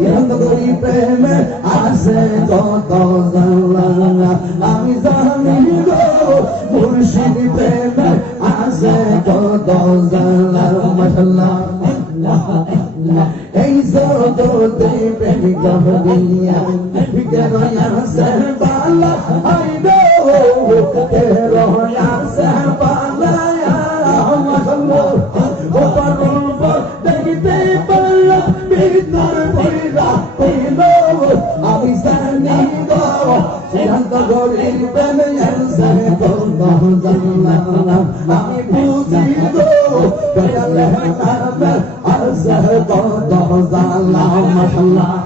ইহতরি প্রেমে আসে কত জানলা আমি জানি গো মুর্শিদ প্রেমে আসে কত জানলা মাশাআল্লাহ এই জগতে প্রেম গহরিয়া কেন আসে বালা আইদো কেন আসে বালা মাশাআল্লাহ ও পাগল দেখিতে পারলাম ভিতর কইরা কইলো আমি জানি গো সিদ্ধান্ত গরিব প্রেমে আসে কত জানলা আমি বুঝি গো দয়ালে নামে আসে কত জানলা মাশাআল্লাহ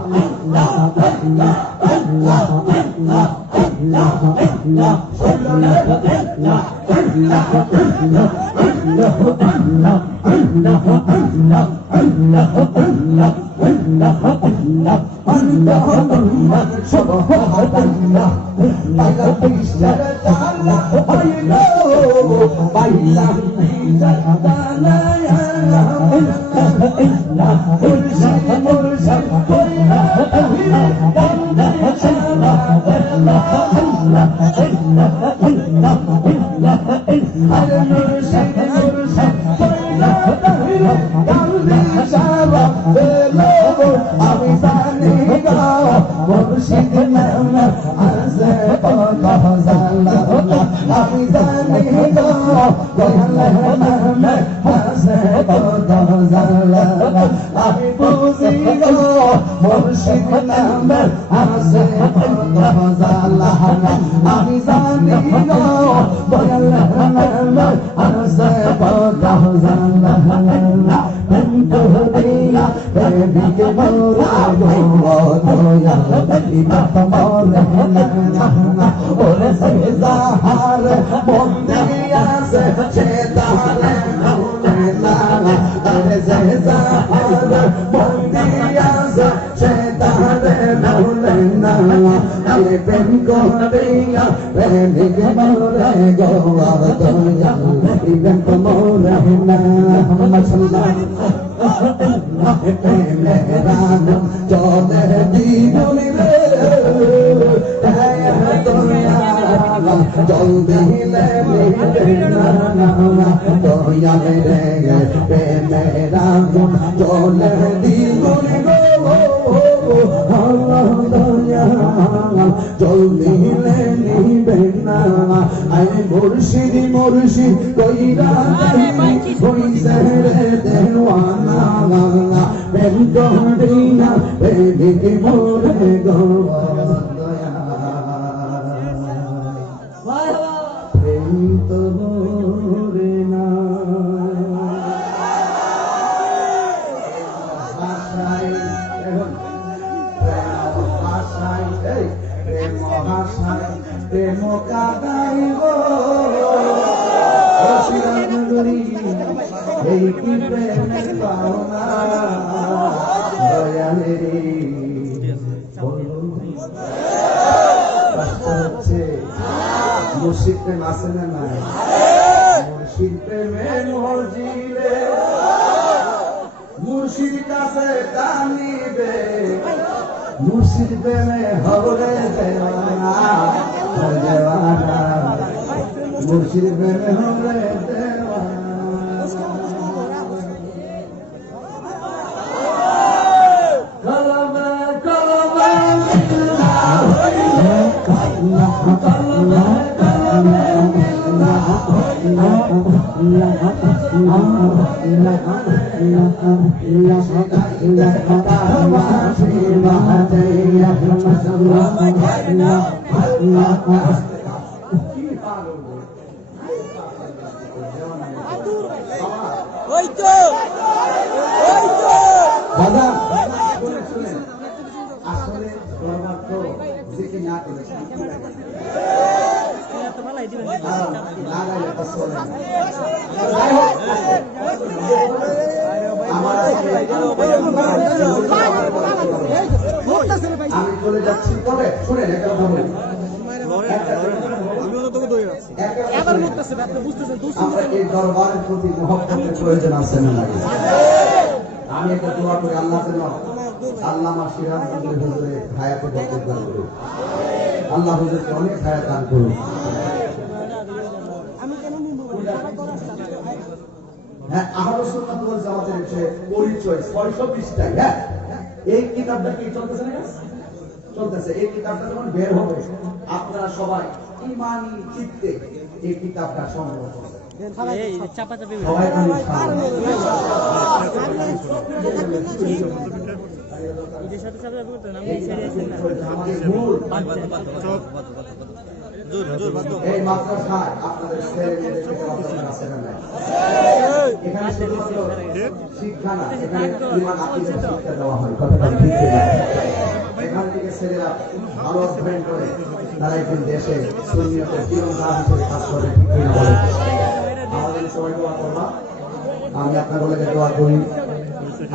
আমি আপনার বলে দোয়া করি।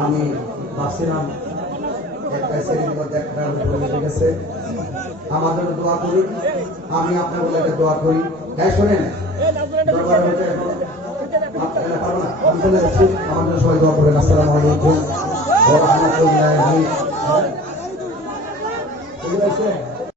আমি ভাবছিলাম একটা শ্রেণীর মধ্যে একটা হয়ে গেছে, আমার জন্য দোয়া করি। আমি আপনার বলে দোয়া করি। হ্যাঁ শোনেন, দরবারে হচ্ছে পারবো না, আমি চলে যাচ্ছি। আমার জন্য সবাই দোয়া করবেন। আসসালামু আলাইকুম ওয়া রাহমাতুল্লাহি।